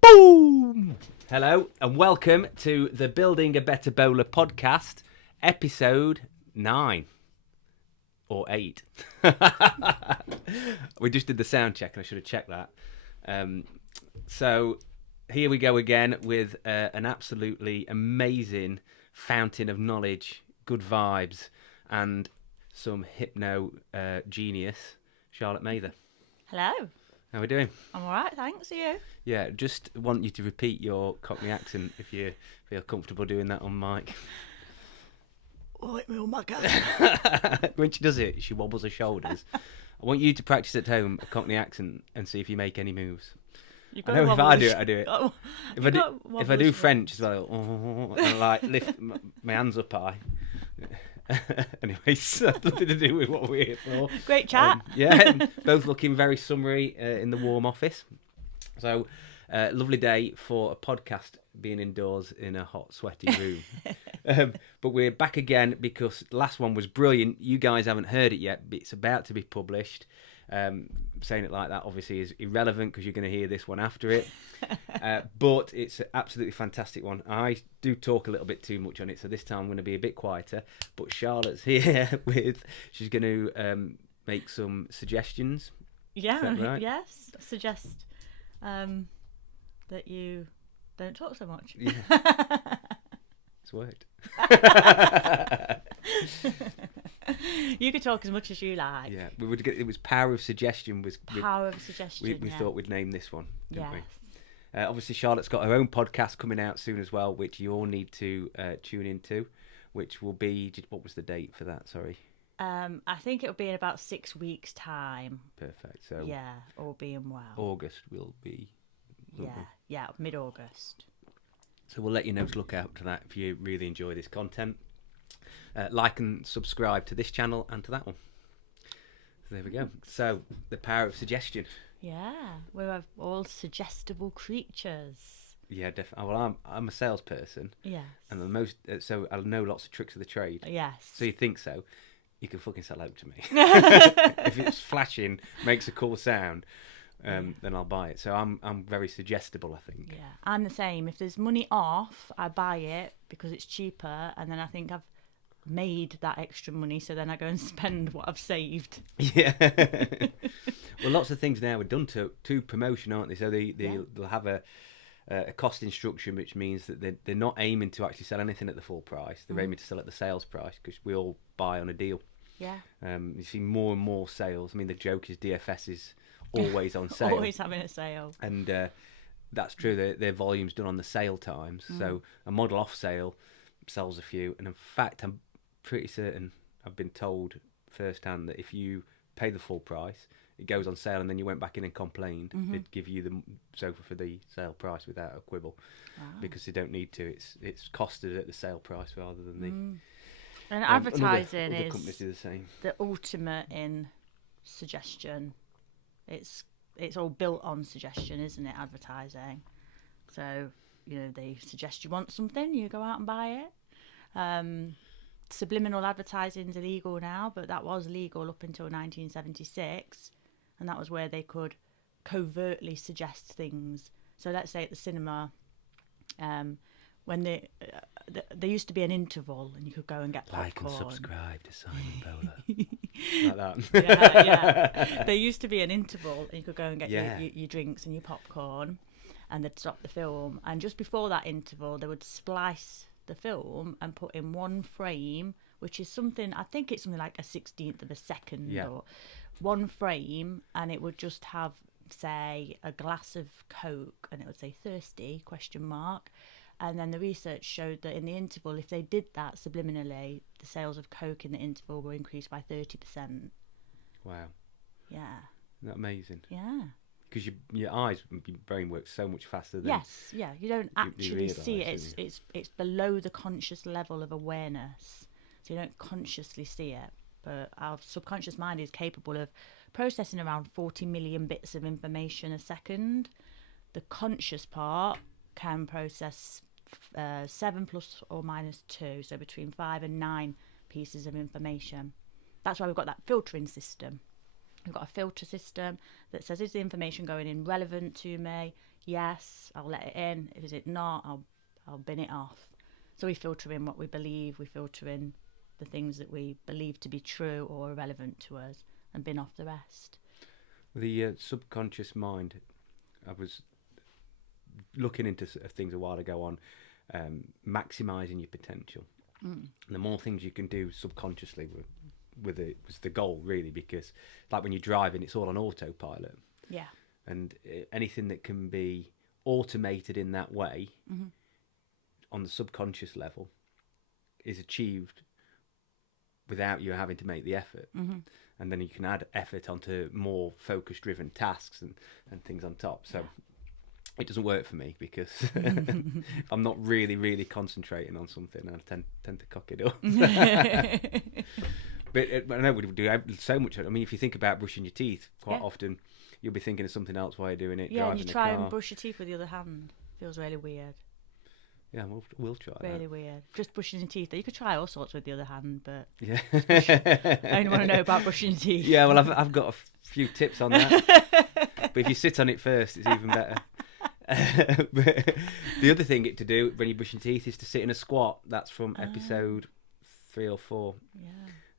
Boom! Hello and welcome to the Building a Better Bowler podcast, episode 9 or 8. We just did the sound check and I should have checked that. So here we go again with an absolutely amazing fountain of knowledge, good vibes, and some hypno genius, Charlotte Mather. Hello. How are we doing? I'm all right, thanks. Are you? Yeah, just want you to repeat your Cockney accent if you feel comfortable doing that on mic. Right, me on my go. When she does it, she wobbles her shoulders. I want you to practice at home a Cockney accent and see if you make any moves. I know if I do it, I do it. If I do French as well, and like lift my hands up high. Anyway, so nothing to do with what we're here for. Great chat. Yeah, both looking very summery in the warm office. So, lovely day for a podcast being indoors in a hot, sweaty room. But we're back again because the last one was brilliant. You guys haven't heard it yet, but it's about to be published. Saying it like that obviously is irrelevant because you're going to hear this one after it. But it's an absolutely fantastic one. I do talk a little bit too much on it, so this time I'm going to be a bit quieter. But Charlotte's here she's going to make some suggestions. Yeah, right? Yes. Suggest that you don't talk so much. Yeah. It's worked. You could talk as much as you like. Yeah, we would get. It was power of suggestion. Power of suggestion. We thought we'd name this one, didn't yes. we? Obviously, Charlotte's got her own podcast coming out soon as well, which you all need to tune into. Which will be, what was the date for that? Sorry. I think it'll be in about 6 weeks' time. Perfect. So yeah, all being well. August will be. Yeah, mid-August. So we'll let you know to look out to that if you really enjoy this content. Like and subscribe to this channel and to that one. So there we go. So the power of suggestion. Yeah, we're all suggestible creatures. Yeah, definitely. Well, I'm a salesperson. Yes. And the most, so I know lots of tricks of the trade. Yes. So you think so? You can fucking sell out to me. If it's flashing, makes a cool sound, then I'll buy it. So I'm very suggestible, I think. Yeah, I'm the same. If there's money off, I buy it because it's cheaper, and then I think I've made that extra money, so then I go and spend what I've saved. Yeah. Well, lots of things now are done to promotion, aren't they? So they'll have a cost instruction, which means that they're not aiming to actually sell anything at the full price. They're aiming to sell at the sales price because we all buy on a deal. Yeah. You see more and more sales. I mean, the joke is DFS is always on sale. Always having a sale. And that's true. Their volume's done on the sale times. So a model off sale sells a few. And in fact, I'm pretty certain I've been told firsthand that if you pay the full price, it goes on sale, and then you went back in and complained, they'd give you the sofa for the sale price without a quibble, because they don't need to. It's costed at the sale price rather than the. And advertising other is companies do the same. The ultimate in suggestion. It's all built on suggestion, isn't it? Advertising. So they suggest you want something, you go out and buy it. Subliminal advertising is illegal now, but that was legal up until 1976, and that was where they could covertly suggest things. So let's say at the cinema, when there used to be an interval, and you could go and get popcorn. Like and subscribe to Simon Bowler. Like that. Yeah. There used to be an interval, and you could go and get your drinks and your popcorn, and they'd stop the film. And just before that interval, they would splice the film and put in one frame, which is something, I think it's something like a 16th of a second, or one frame, and it would just have, say, a glass of Coke, and it would say thirsty ? And then the research showed that in the interval, if they did that subliminally, the sales of Coke in the interval were increased by 30%. Wow. Yeah. Isn't that amazing? Yeah. Because your eyes, your brain works so much faster than. Yes, yeah. You don't actually see it. Realise, it's below the conscious level of awareness, so you don't consciously see it. But our subconscious mind is capable of processing around 40 million bits of information a second. The conscious part can process 7 plus or minus 2, so between 5 and 9 pieces of information. That's why we've got that filtering system. We've got a filter system that says, is the information going in relevant to me? Yes, I'll let it in. If is it not, I'll bin it off. So we filter in what we believe. We filter in the things that we believe to be true or relevant to us, and bin off the rest. The subconscious mind. I was looking into things a while ago on maximising your potential. And the more things you can do subconsciously with it was the goal, really, because like when you're driving, it's all on autopilot. Yeah. And anything that can be automated in that way on the subconscious level is achieved without you having to make the effort. And then you can add effort onto more focus-driven tasks and things on top. So it doesn't work for me because if I'm not really, really concentrating on something, I tend to cock it up. But I know we do so much. I mean, if you think about brushing your teeth, quite often you'll be thinking of something else while you're doing it. Yeah, and you try and brush your teeth with the other hand. Feels really weird. Yeah, we'll try that. Really weird. Just brushing your teeth. You could try all sorts with the other hand, but yeah, I only want to know about brushing your teeth. Yeah, well, I've got a few tips on that. But if you sit on it first, it's even better. But the other thing to do when you're brushing teeth is to sit in a squat. That's from episode 3 or 4. Yeah.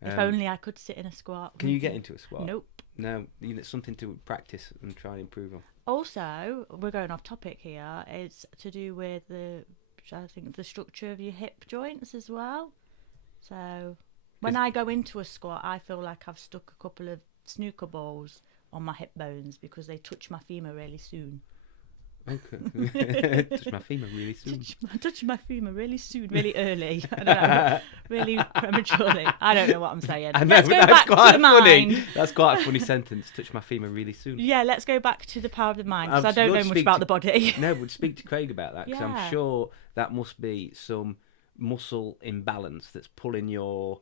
If only I could sit in a squat. Can you get into a squat? Nope. No, it's something to practice and try and improve on. Also, we're going off topic here. It's to do with the structure of your hip joints as well. So when I go into a squat, I feel like I've stuck a couple of snooker balls on my hip bones because they touch my femur really soon. Okay. Touch my femur really soon. Touch my femur really soon, really early. I don't know, really prematurely. I don't know what I'm saying. I know, let's go back to the mind. That's quite a funny sentence. Touch my femur really soon. Yeah, let's go back to the power of the mind because I don't know much about the body. No, we'd speak to Craig about that because I'm sure that must be some muscle imbalance that's pulling your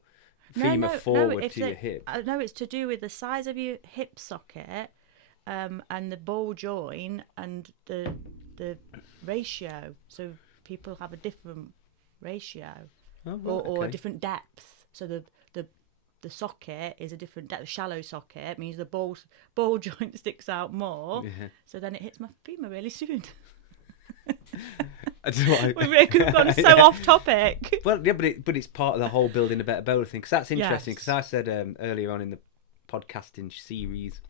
femur forward to your hip. No, it's to do with the size of your hip socket. And the ball joint and the ratio. So people have a different ratio or a different depth. So the socket is a different depth. Shallow socket means the ball joint sticks out more. Yeah. So then it hits my femur really soon. We've gone so off topic. Well, yeah, but it's part of the whole building a better bowler thing because that's interesting. Because I said earlier on in the podcasting series,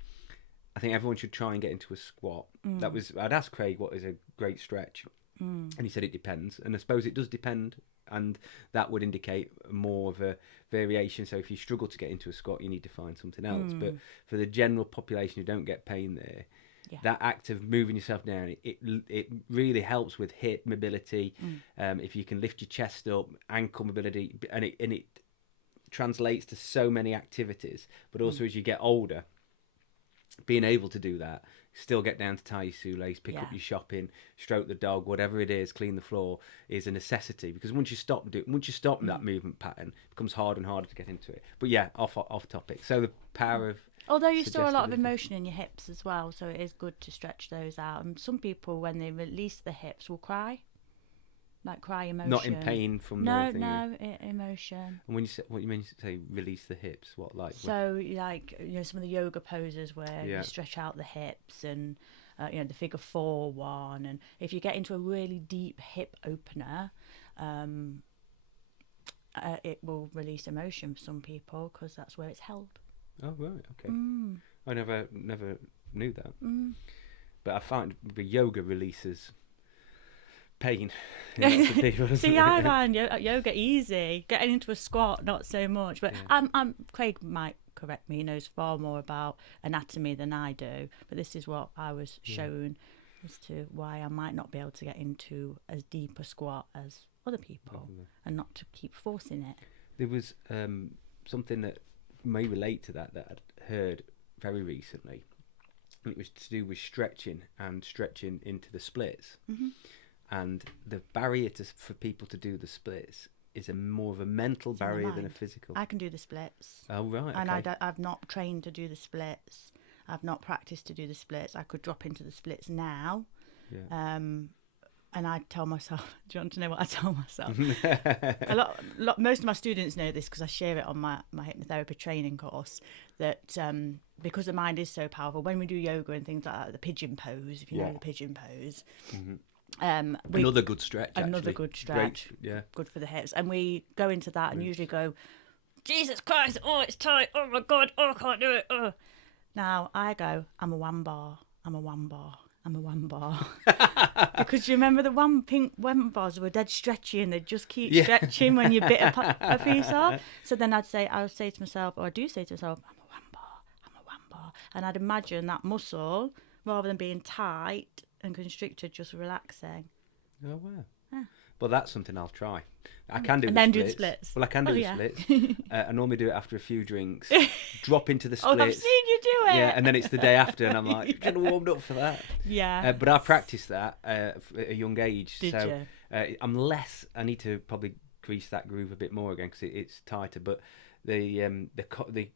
I think everyone should try and get into a squat. I'd asked Craig what is a great stretch, and he said it depends. And I suppose it does depend, and that would indicate more of a variation. So if you struggle to get into a squat, you need to find something else. But for the general population who don't get pain there, that act of moving yourself down, it really helps with hip mobility. If you can lift your chest up, ankle mobility, and it translates to so many activities. But also as you get older, being able to do that, still get down to tie your shoelace, pick up your shopping, stroke the dog, whatever it is, clean the floor, is a necessity because once you stop that movement pattern, it becomes harder and harder to get into it. But yeah, off topic. So the power of although you store a lot of emotion in your hips as well, so it is good to stretch those out. And some people, when they release the hips, will cry. Like cry emotion. Not in pain from emotion. And when what you mean to say release the hips? What like? So like some of the yoga poses where you stretch out the hips and the figure 4 one, and if you get into a really deep hip opener, it will release emotion for some people because that's where it's held. Oh right, okay. I never knew that. But I find the yoga releases pain. See, I find yoga easy. Getting into a squat, not so much. But Craig might correct me. He knows far more about anatomy than I do. But this is what I was shown as to why I might not be able to get into as deep a squat as other people, and not to keep forcing it. There was something that may relate to that I'd heard very recently. And it was to do with stretching into the splits. And the barrier for people to do the splits is more of a mental barrier than a physical. I can do the splits. Oh, right. And I've not trained to do the splits. I've not practiced to do the splits. I could drop into the splits now. Yeah. And I'd tell myself, do you want to know what I tell myself? Most of my students know this because I share it on my hypnotherapy training course, that because the mind is so powerful, when we do yoga and things like that, the pigeon pose, if you know the pigeon pose. Another good stretch, actually. Another good stretch. Great, good for the hips. And we go into that and usually go, Jesus Christ, oh, it's tight, oh my God, oh, I can't do it. Oh. Now I go, I'm a one bar. Because you remember the pink one bars were dead stretchy and they'd just keep stretching when you bit a piece off. So then I would say to myself, or I do say to myself, I'm a one bar. And I'd imagine that muscle, rather than being tight and constricted, just relaxing. Oh, wow. Yeah. Well, that's something I'll try. I can do and the then splits. Do the splits. Well, I can do the splits. I normally do it after a few drinks. Drop into the splits. Oh, I've seen you do it. Yeah, and then it's the day after, and I'm like, you should have warmed up for that. Yeah. But I practiced that at a young age. Did you? I need to probably grease that groove a bit more again because it's tighter. But the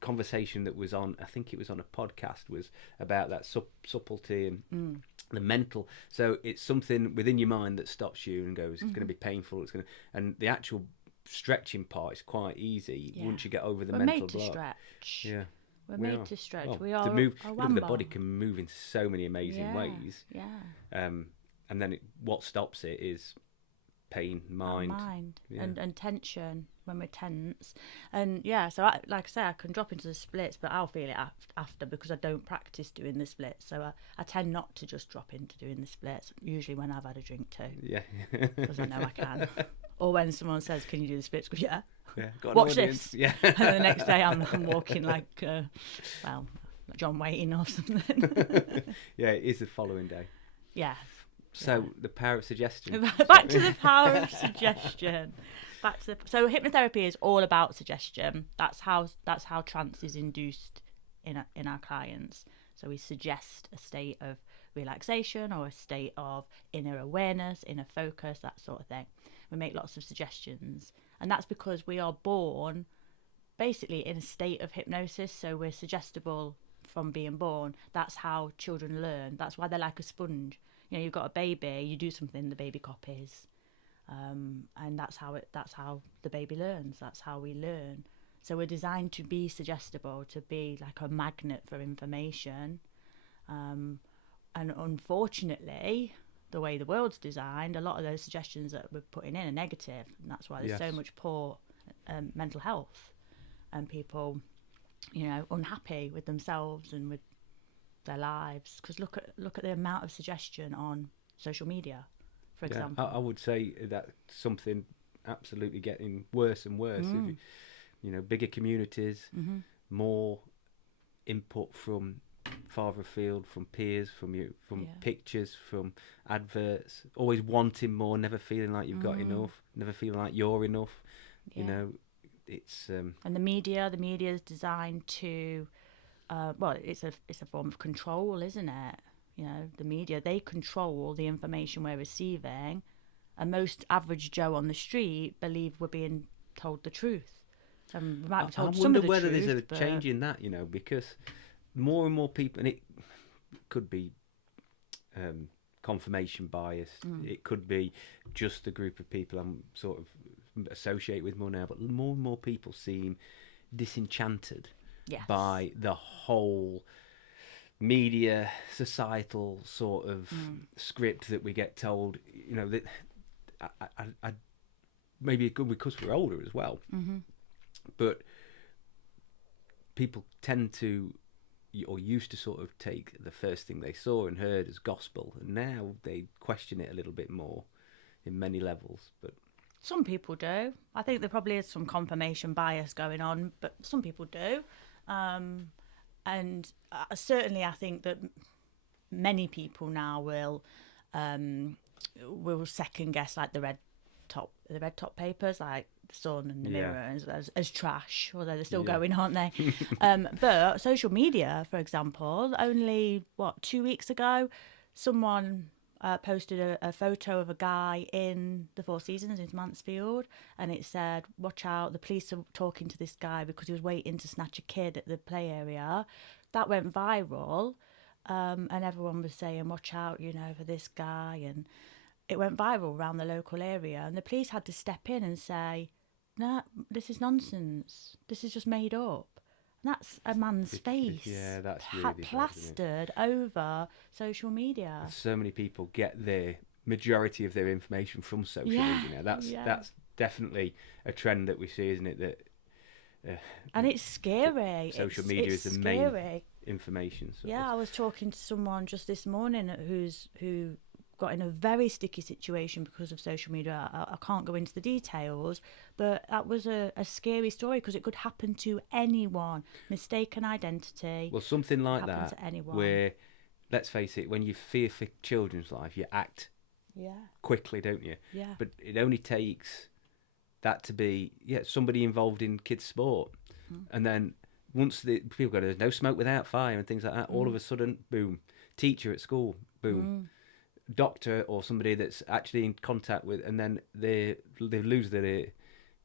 conversation that was on, I think it was on a podcast, was about that subtlety and the mental. So it's something within your mind that stops you and goes, it's going to be painful. And the actual stretching part is quite easy once you get over the mental block. We're made to stretch. Yeah. We're made to stretch. Well, we are the body can move in so many amazing ways. Yeah. And then what stops it is pain, mind. And tension when we're tense. And so like I say, I can drop into the splits, but I'll feel it after because I don't practice doing the splits. So I tend not to just drop into doing the splits, usually when I've had a drink too. Yeah. Because I know I can. Or when someone says, can you do the splits? Go, yeah. Watch this. Yeah. And then the next day I'm walking like John Wayne or something. Yeah, it is the following day. Yeah. So the power of suggestion. Back to the power of suggestion. So hypnotherapy is all about suggestion. That's how trance is induced in our clients. So we suggest a state of relaxation or a state of inner awareness, inner focus, that sort of thing. We make lots of suggestions, and that's because we are born basically in a state of hypnosis. So we're suggestible from being born. That's how children learn. That's why they're like a sponge. You know, you've got a baby, you do something, the baby copies, and that's how the baby learns. That's how we learn. So we're designed to be suggestible, to be like a magnet for information, and unfortunately, the way the world's designed, a lot of those suggestions that we're putting in are negative, and that's why there's so much poor mental health and people, unhappy with themselves and with their lives. Because look at the amount of suggestion on social media, for example. I would say that's something absolutely getting worse and worse. If bigger communities, more input from farther afield, from peers, from pictures, from adverts, always wanting more, never feeling like you've got enough, never feeling like you're enough. It's and the media is designed to it's a form of control, isn't it? The media, they control the information we're receiving, and most average Joe on the street believe we're being told the truth. We might be told some of the truth. I wonder whether there's a change in that, because more and more people, and it could be confirmation bias, it could be just the group of people I'm sort of associate with more now, but more and more people seem disenchanted by the whole media, societal sort of script that we get told. That I maybe it could be because we're older as well, but people tend to, or used to, sort of take the first thing they saw and heard as gospel, and now they question it a little bit more in many levels. But some people do. I think there probably is some confirmation bias going on, but some people do. And certainly I think that many people now will second guess like the red top papers, like the Sun and the Mirror, as trash, although they're still going, aren't they? But social media, for example, only 2 weeks ago, someone posted a photo of a guy in the Four Seasons in Mansfield, and it said, "Watch out, the police are talking to this guy because he was waiting to snatch a kid at the play area." That went viral, and everyone was saying, watch out, for this guy. And it went viral around the local area. And the police had to step in and say, no, this is nonsense. This is just made up. And that's a man's face. Yeah, that's really plastered over social media. And so many people get their majority of their information from social media now. That's definitely a trend that we see, isn't it? That and it's scary. Social media is the main information. I was talking to someone just this morning who got in a very sticky situation because of social media. I can't go into the details, but that was a scary story because it could happen to anyone. Mistaken identity. Well, something like that, to anyone. where, let's face it, when you fear for children's life, you act quickly, don't you? Yeah. But it only takes that to be somebody involved in kids' sport, and then once the people go, there's no smoke without fire and things like that. All of a sudden, boom, teacher at school, boom. Doctor or somebody that's actually in contact with, and then they lose their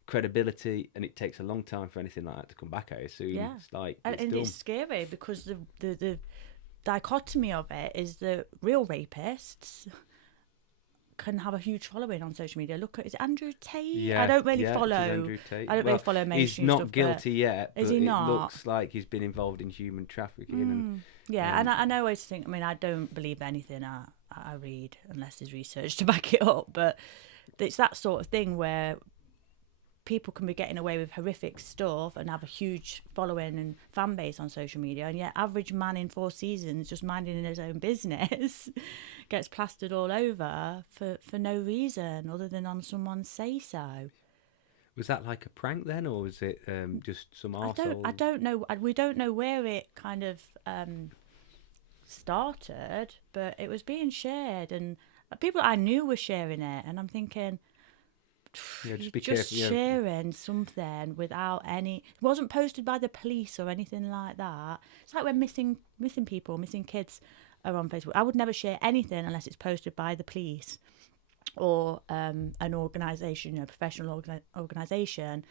credibility, and it takes a long time for anything like that to come back. I assume. Yeah. It's like it's scary because the dichotomy of it is that real rapists can have a huge following on social media. Look at, is it Andrew Tate? Yeah, I don't really follow. Andrew Tate. I don't really follow mainstream stuff. He's not stuff, guilty yet, but is he not? It looks like he's been involved in human trafficking. And I always think. I mean, I don't believe anything I read unless there's research to back it up. But it's that sort of thing where people can be getting away with horrific stuff and have a huge following and fan base on social media, and yet average man in 4 seasons just minding his own business gets plastered all over for no reason other than on someone's say-so. Was that like a prank then, or was it just some arsehole? I don't know. We don't know where it kind of started, but it was being shared, and people I knew were sharing it, and I'm thinking, just be just careful. Sharing something without any. It wasn't posted by the police or anything like that. It's like when missing people, missing kids are on Facebook. I would never share anything unless it's posted by the police or an organisation, a professional organisation,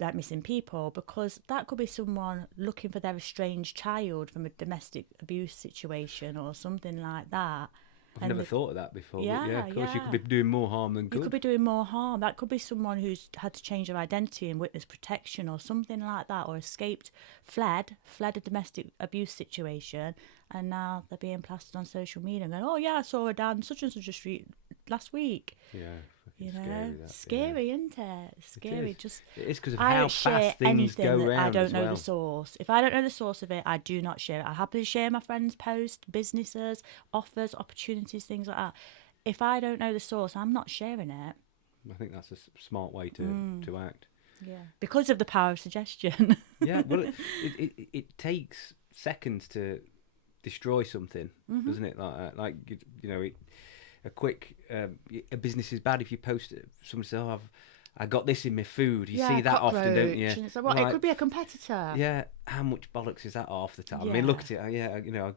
like Missing People, because that could be someone looking for their estranged child from a domestic abuse situation or something like that. I've never thought of that before. Yeah, but of course, you could be doing more harm than good. You could be doing more harm. That could be someone who's had to change their identity in witness protection or something like that, or fled a domestic abuse situation, and now they're being plastered on social media and going, oh yeah, I saw her down such and such a street last week. Yeah, scary, isn't it? Scary. It is because of how fast things go around. I don't know the source. If I don't know the source of it, I do not share it. I happily share my friends' posts, businesses, offers, opportunities, things like that. If I don't know the source, I'm not sharing it. I think that's a smart way to act. Yeah, because of the power of suggestion. Yeah, well, it takes seconds to destroy something, doesn't it? Like a quick a business is bad if you post it. Someone says, "Oh, I got this in my food." You see that often, don't you? And it's like, it could be a competitor. Yeah, how much bollocks is that half the time? I mean, look at it.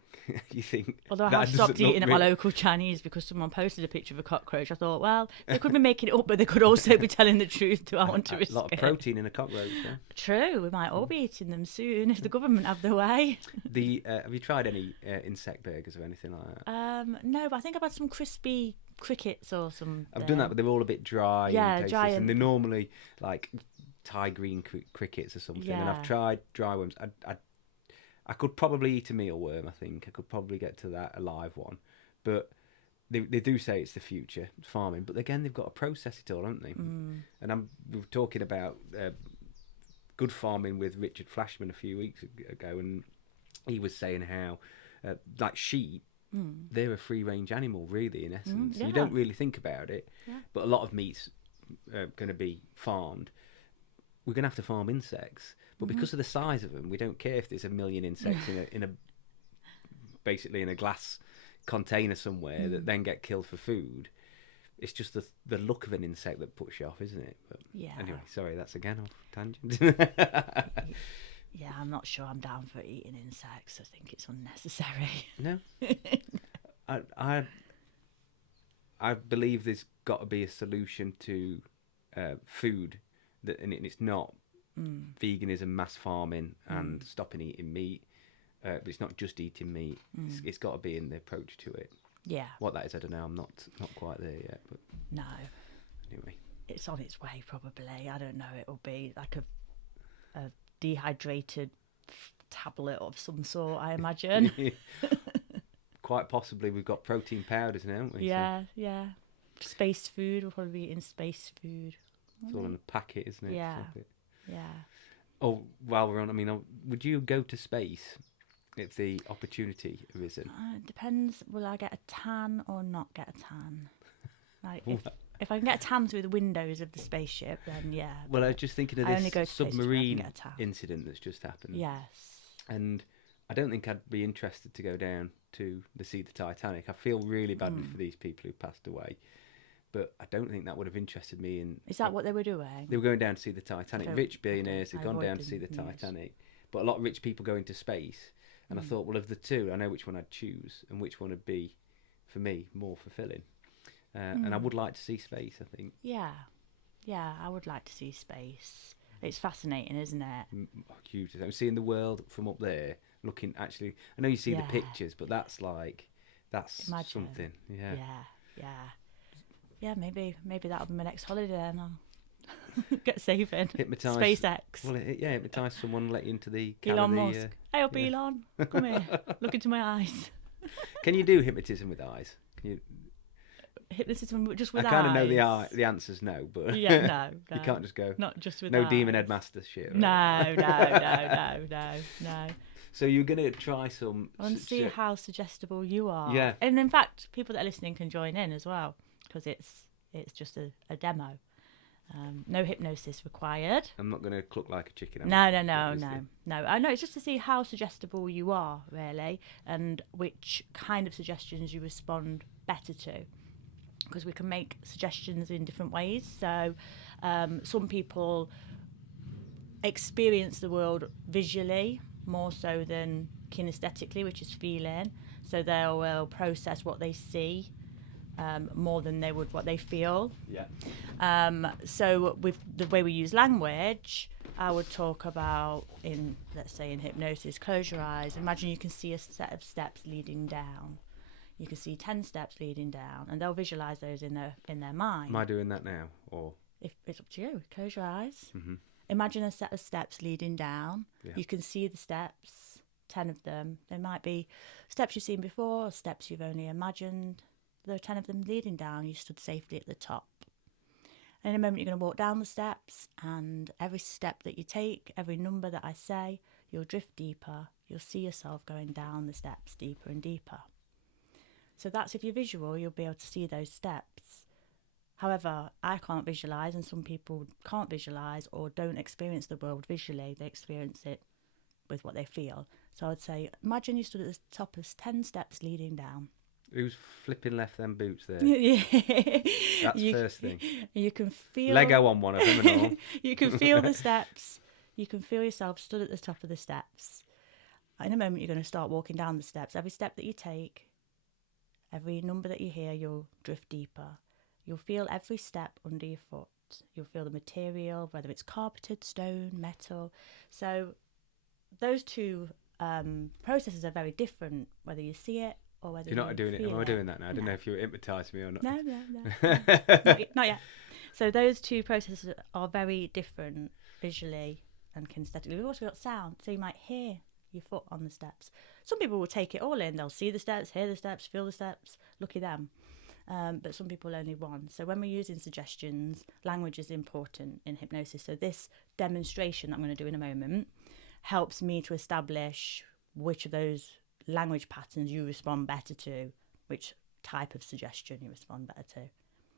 You think. Although I have stopped eating at my local Chinese because someone posted a picture of a cockroach. I thought, well, they could be making it up, but they could also be telling the truth. Do I want to risk it? A lot of protein in a cockroach. Yeah? True, we might all be eating them soon if the government have their way. Have you tried any insect burgers or anything like that? No, but I think I've had some crispy crickets or something. I've done that, but they're all a bit dry. and dry, and they're normally like Thai green crickets or something. And I've tried dry worms. I could probably eat a mealworm. I think I could probably get to that, a live one, but they do say it's the future farming. But again, they've got to process it all, haven't they? And we were talking about good farming with Richard Flashman a few weeks ago, and he was saying how like sheep, they're a free-range animal, really, in essence. You don't really think about it, but a lot of meat's going to be farmed. We're going to have to farm insects, but because of the size of them, we don't care if there's 1 million insects in a basically in a glass container somewhere that then get killed for food. It's just the look of an insect that puts you off, isn't it? But anyway, sorry, that's again off tangent. Yeah, I'm not sure I'm down for eating insects. I think it's unnecessary. No. I believe there's got to be a solution to food, and it's not veganism, mass farming, and stopping eating meat. but it's not just eating meat. It's got to be in the approach to it. Yeah. What that is, I don't know. I'm not quite there yet. But no. Anyway, it's on its way probably. I don't know. It'll be like a dehydrated tablet of some sort, I imagine. Quite possibly, we've got protein powders now, haven't we? Yeah, yeah. Space food. We'll probably be eating space food. It's all in a packet, isn't it? Yeah. Yeah. Oh, while we're on, I mean, would you go to space if the opportunity arisen? It depends. Will I get a tan or not get a tan? Like, if I can get a tan through the windows of the spaceship, then yeah. Well, I was just thinking of this submarine incident that's just happened. Yes. And I don't think I'd be interested to go down to see the Titanic. I feel really badly for these people who passed away. But I don't think that would have interested me. Is that what they were doing? They were going down to see the Titanic. Rich billionaires had gone down to see the Titanic. But a lot of rich people go into space. And I thought, well, of the two, I know which one I'd choose and which one would be, for me, more fulfilling. And I would like to see space, I think. Yeah. Yeah, I would like to see space. It's fascinating, isn't it? Huge. I'm seeing the world from up there, looking, actually, I know you see the pictures, but that's something. Yeah. Yeah. Yeah, maybe that'll be my next holiday and I'll get saving. Hypnotise. SpaceX. Well, hypnotise someone, let you into the... Elon Musk. Hey up, Elon. Come here. Look into my eyes. Can you do hypnotism with eyes? Can you... Hypnotism just with eyes? I kind of know the answer's no, but... Yeah, no. You can't just go... Not just with no eyes. demon headmaster shit. Right? No. So you're going to try some... I want to see how suggestible you are. Yeah. And in fact, people that are listening can join in as well, because it's just a demo. No hypnosis required. I'm not going to cluck like a chicken. No. I know, it's just to see how suggestible you are, really, and which kind of suggestions you respond better to. Because we can make suggestions in different ways. So some people experience the world visually more so than kinesthetically, which is feeling. So they will process what they see more than they would what they feel. Yeah. So with the way we use language, I would talk about let's say in hypnosis, close your eyes. Imagine you can see a set of steps leading down. You can see 10 steps leading down, and they'll visualise those in their mind. Am I doing that now, or? If it's up to you. Close your eyes. Mm-hmm. Imagine a set of steps leading down. Yeah. You can see the steps, 10 of them. There might be steps you've seen before, or steps you've only imagined. There are 10 of them leading down. You stood safely at the top. And in a moment, you're going to walk down the steps, and every step that you take, every number that I say, you'll drift deeper. You'll see yourself going down the steps deeper and deeper. So that's if you're visual, you'll be able to see those steps. However, I can't visualise, and some people can't visualise or don't experience the world visually. They experience it with what they feel. So I would say, imagine you stood at the top of 10 steps leading down. Who's flipping left them boots there? Yeah. That's the first thing. You can feel... Lego on one of them and all. You can feel the steps. You can feel yourself stood at the top of the steps. In a moment, you're going to start walking down the steps. Every step that you take, every number that you hear, you'll drift deeper. You'll feel every step under your foot. You'll feel the material, whether it's carpeted, stone, metal. So those two processes are very different, whether you see it or whether you're not doing it. Am I doing that now? I didn't know if you were hypnotising me or not. No. Not yet. So those two processes are very different visually and kinesthetically. We've also got sound, so you might hear your foot on the steps. Some people will take it all in. They'll see the steps, hear the steps, feel the steps. Lucky them. But some people only one. So when we're using suggestions, language is important in hypnosis. So this demonstration that I'm going to do in a moment helps me to establish which of those language patterns you respond better to, which type of suggestion you respond better to.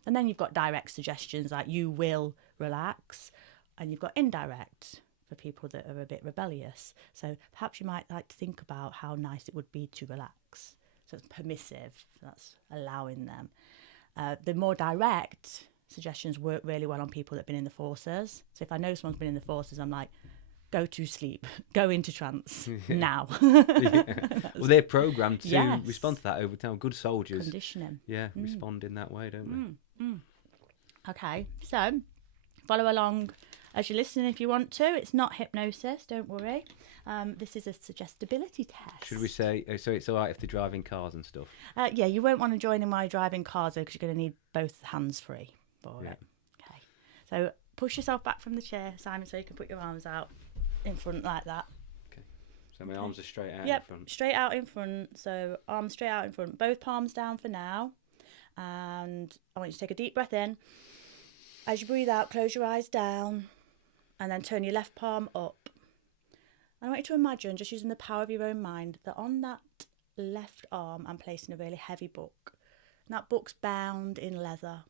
And then you've got direct suggestions like you will relax, and you've got indirect for people that are a bit rebellious. So perhaps you might like to think about how nice it would be to relax. So it's permissive, that's allowing them. The more direct suggestions work really well on people that have been in the forces. So if I know someone's been in the forces, I'm like, go to sleep, go into trance now. Well, they're programmed to respond to that over time. Good soldiers. Conditioning. Yeah, respond in that way, don't they? Okay, so follow along as you're listening if you want to. It's not hypnosis, don't worry. This is a suggestibility test. Should we say, so it's all right if they're driving cars and stuff? Yeah, you won't want to join in while you're driving cars because you're going to need both hands free for it. Okay. So push yourself back from the chair, Simon, so you can put your arms out in front like that. Okay. So my arms are straight out in front. Straight out in front. So arms straight out in front. Both palms down for now. And I want you to take a deep breath in. As you breathe out, close your eyes down and then turn your left palm up. I want you to imagine, just using the power of your own mind, that on that left arm I'm placing a really heavy book. And that book's bound in leather.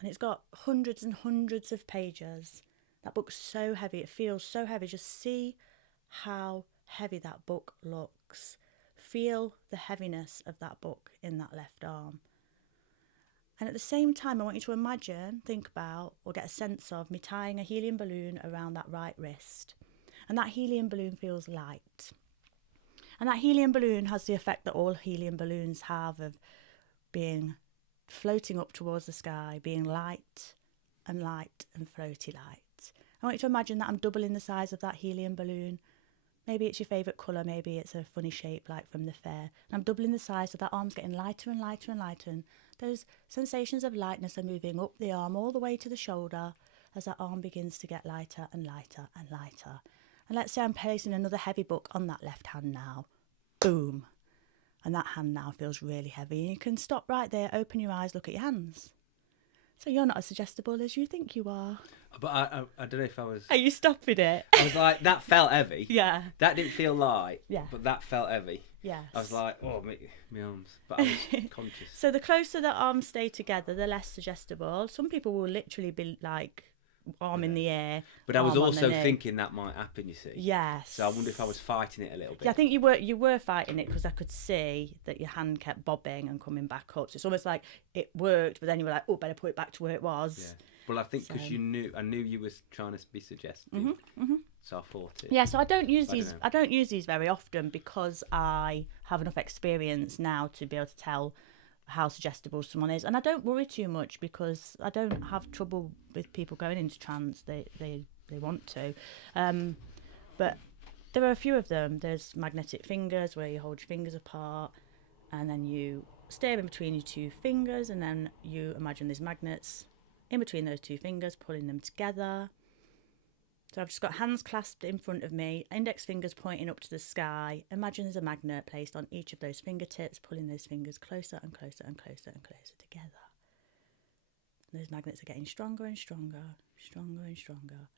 And it's got hundreds and hundreds of pages. That book's so heavy, it feels so heavy. Just see how heavy that book looks. Feel the heaviness of that book in that left arm. And at the same time, I want you to imagine, think about, or get a sense of me tying a helium balloon around that right wrist. And that helium balloon feels light. And that helium balloon has the effect that all helium balloons have of being floating up towards the sky, being light and floaty light. I want you to imagine that I'm doubling the size of that helium balloon. Maybe it's your favourite colour, maybe it's a funny shape like from the fair. And I'm doubling the size so that arm's getting lighter and lighter and lighter. And those sensations of lightness are moving up the arm all the way to the shoulder as that arm begins to get lighter and lighter and lighter. And let's say I'm placing another heavy book on that left hand now. Boom. And that hand now feels really heavy. And you can stop right there, open your eyes, look at your hands. So you're not as suggestible as you think you are. But I don't know if I was... Are you stopping it? I was like, that felt heavy. Yeah. That didn't feel light. Yeah. But that felt heavy. Yes. I was like, oh, my arms. But I was conscious. So the closer the arms stay together, the less suggestible. Some people will literally be like arm in the air. But I was also thinking that might happen, you see. Yes. So I wonder if I was fighting it a little bit. Yeah, I think you were fighting it because I could see that your hand kept bobbing and coming back up. So it's almost like it worked, but then you were like, oh, better put it back to where it was. Yeah. Well, I think because I knew you was trying to be suggestive. So I thought it. Yeah, so I don't use these. I don't use these very often because I have enough experience now to be able to tell how suggestible someone is, and I don't worry too much because I don't have trouble with people going into trance. They want to, but there are a few of them. There's magnetic fingers where you hold your fingers apart, and then you stare in between your two fingers, and then you imagine there's magnets in between those two fingers, pulling them together. So I've just got hands clasped in front of me, index fingers pointing up to the sky. Imagine there's a magnet placed on each of those fingertips, pulling those fingers closer and closer and closer and closer together. And those magnets are getting stronger and stronger, stronger and stronger,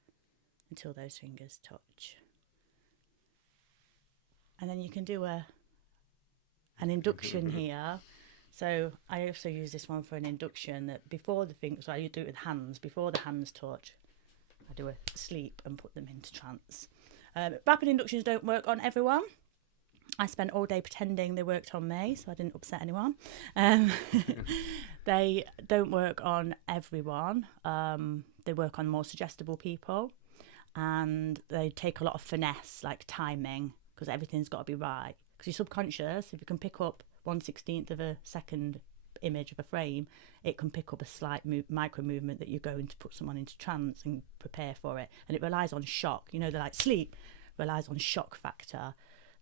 until those fingers touch. And then you can do an induction here. So I also use this one for an induction that before the fingers, so I do it with hands, before the hands touch, I do a sleep and put them into trance. Rapid inductions don't work on everyone. I spent all day pretending they worked on me, so I didn't upset anyone. They don't work on everyone. They work on more suggestible people, and they take a lot of finesse, like timing, because everything's got to be right. Because your subconscious, if you can pick up 1/16 of a second image of a frame, it can pick up a slight micro movement that you're going to put someone into trance and prepare for it. And it relies on shock. You know, they're like sleep relies on shock factor.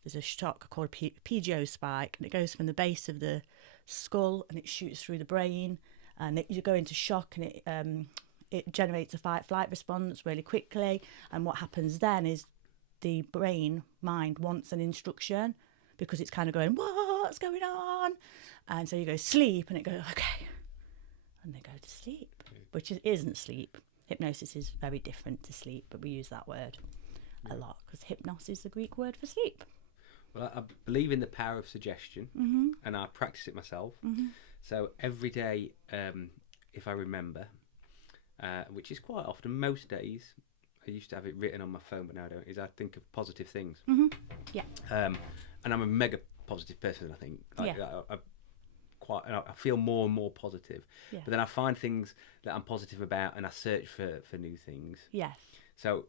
There's a shock called PGO spike, and it goes from the base of the skull and it shoots through the brain, and you go into shock, and it generates a fight-flight response really quickly. And what happens then is the mind wants an instruction because it's kind of going, what's going on? And so you go sleep, and it goes, okay. And they go to sleep, which isn't sleep. Hypnosis is very different to sleep, but we use that word a lot because hypnos is the Greek word for sleep. Well, I believe in the power of suggestion, and I practice it myself. So every day, if I remember, which is quite often, most days, I used to have it written on my phone, but now I don't, is I think of positive things. Yeah. And I'm a mega positive person, I think. Like, yeah. I feel more and more positive. Yeah. But then I find things that I'm positive about, and I search for new things. Yes. So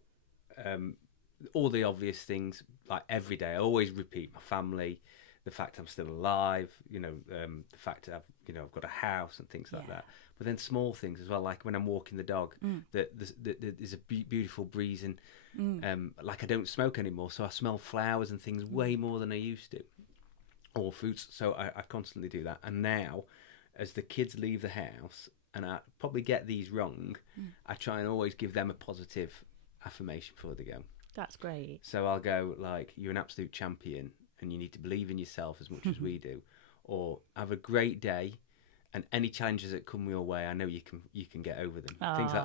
all the obvious things, like every day, I always repeat my family, the fact I'm still alive, the fact that I've got a house and things like that. But then small things as well, like when I'm walking the dog, that there's a beautiful breeze, and like I don't smoke anymore, so I smell flowers and things way more than I used to, or fruits. So I constantly do that. And now, as the kids leave the house, and I probably get these wrong, I try and always give them a positive affirmation before they go. That's great. So I'll go like, "You're an absolute champion, and you need to believe in yourself as much as we do," or "Have a great day, and any challenges that come your way, I know you can get over them." Aww. Things like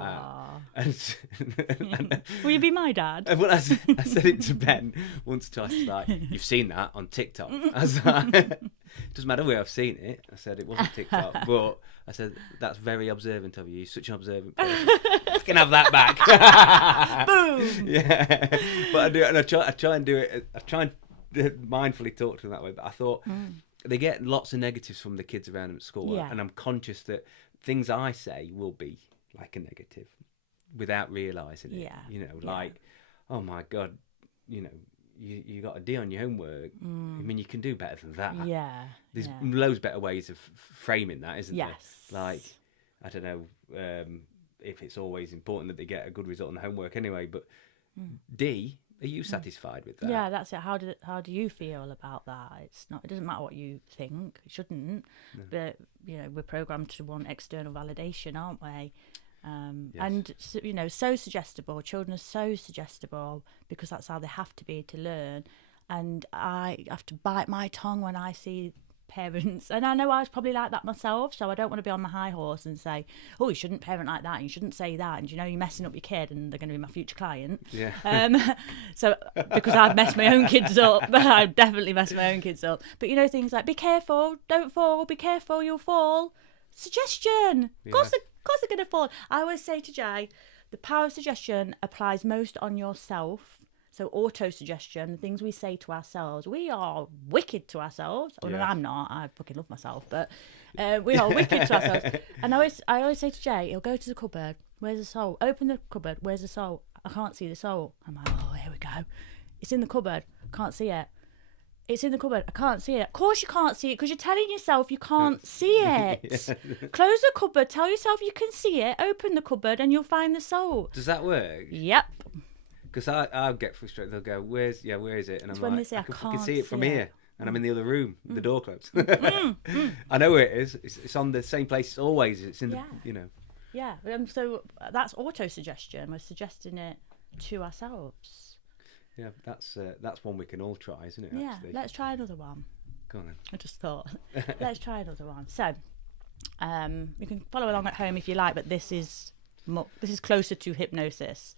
that. And will you be my dad? Well, I said it to Ben once or twice, like, "You've seen that on TikTok." I was like, doesn't matter where I've seen it. I said it wasn't TikTok, but I said, "That's very observant of you. You're such an observant person." You can have that back. Boom. Yeah, but I do, and I try and do it. I try and mindfully talk to them that way. But I thought they get lots of negatives from the kids around them at school, and I'm conscious that things I say will be like a negative without realising it. Yeah. You know, like, "Oh my God, you know, you got a D on your homework. I mean, you can do better than that." Yeah. There's loads better ways of framing that, isn't there? Yes. Like, I don't know if it's always important that they get a good result on the homework anyway, but D, are you satisfied with that? Yeah, that's it. How do you feel about that? It's not. It doesn't matter what you think. It shouldn't. No. But we're programmed to want external validation, aren't we? Yes. And so suggestible. Children are so suggestible because that's how they have to be to learn. And I have to bite my tongue when I see parents, and I know I was probably like that myself, so I don't want to be on my high horse and say, "Oh, you shouldn't parent like that, and you shouldn't say that, and you're messing up your kid, and they're going to be my future client." Yeah. So because I've messed my own kids up, I've definitely messed my own kids up. But things like, be careful, don't fall, be careful, you'll fall. Suggestion. Of course they're going to fall. I always say to Jay, the power of suggestion applies most on yourself. So auto-suggestion, the things we say to ourselves, we are wicked to ourselves. Well, no, I'm not. I fucking love myself. But we are wicked to ourselves. And I always say to Jay, he'll go to the cupboard. Where's the soul? Open the cupboard. Where's the soul? I can't see the soul. I'm like, oh, here we go. It's in the cupboard. Can't see it. It's in the cupboard. I can't see it. Of course you can't see it because you're telling yourself you can't see it. Close the cupboard. Tell yourself you can see it. Open the cupboard and you'll find the soul. Does that work? Yep. Because I'll get frustrated. They'll go, where is it? And it's I'm when like, they say, I can can't see it from here. And I'm in the other room, the door closed. I know where it is. It's on the same place always. It's in the, Yeah, so that's auto-suggestion. We're suggesting it to ourselves. Yeah, that's one we can all try, isn't it? Yeah, actually? let's try another one. Go on then. I just thought, let's try another one. So, you can follow along at home if you like, but this is closer to hypnosis.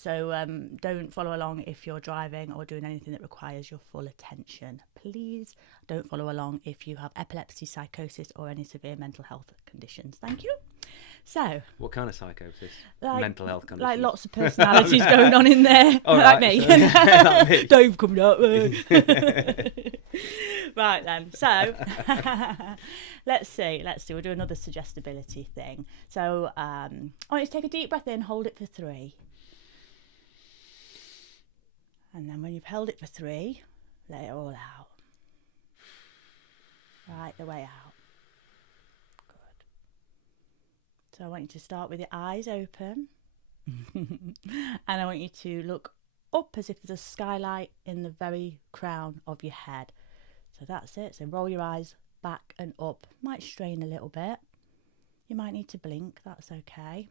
So don't follow along if you're driving or doing anything that requires your full attention. Please don't follow along if you have epilepsy, psychosis, or any severe mental health conditions. Thank you. So, what kind of psychosis? Mental health conditions? Like lots of personalities going on in there. Like me. Like me. Don't come up. Right then. So, let's see. We'll do another suggestibility thing. So, I want you to take a deep breath in, hold it for 3. And then when you've held it for 3, let it all out. Right the way out. Good. So I want you to start with your eyes open. And I want you to look up as if there's a skylight in the very crown of your head. So that's it. So roll your eyes back and up. Might strain a little bit. You might need to blink. That's okay.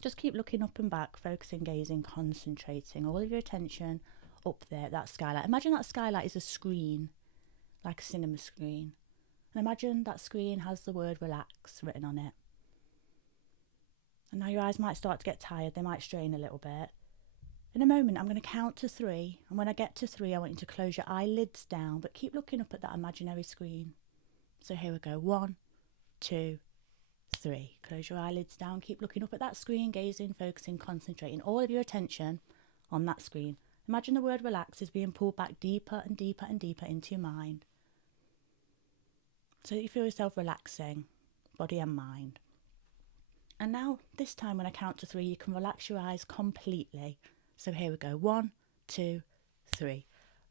Just keep looking up and back, focusing, gazing, concentrating. All of your attention up there at that skylight. Imagine that skylight is a screen, like a cinema screen. And imagine that screen has the word relax written on it. And now your eyes might start to get tired. They might strain a little bit. In a moment, I'm going to count to 3. And when I get to 3, I want you to close your eyelids down, but keep looking up at that imaginary screen. So here we go. 1, 2, 3. Close your eyelids down. Keep looking up at that screen, gazing, focusing, concentrating all of your attention on that screen. Imagine the word relax is being pulled back deeper and deeper and deeper into your mind. So that you feel yourself relaxing, body and mind. And now, this time when I count to 3, you can relax your eyes completely. So here we go. 1, 2, 3.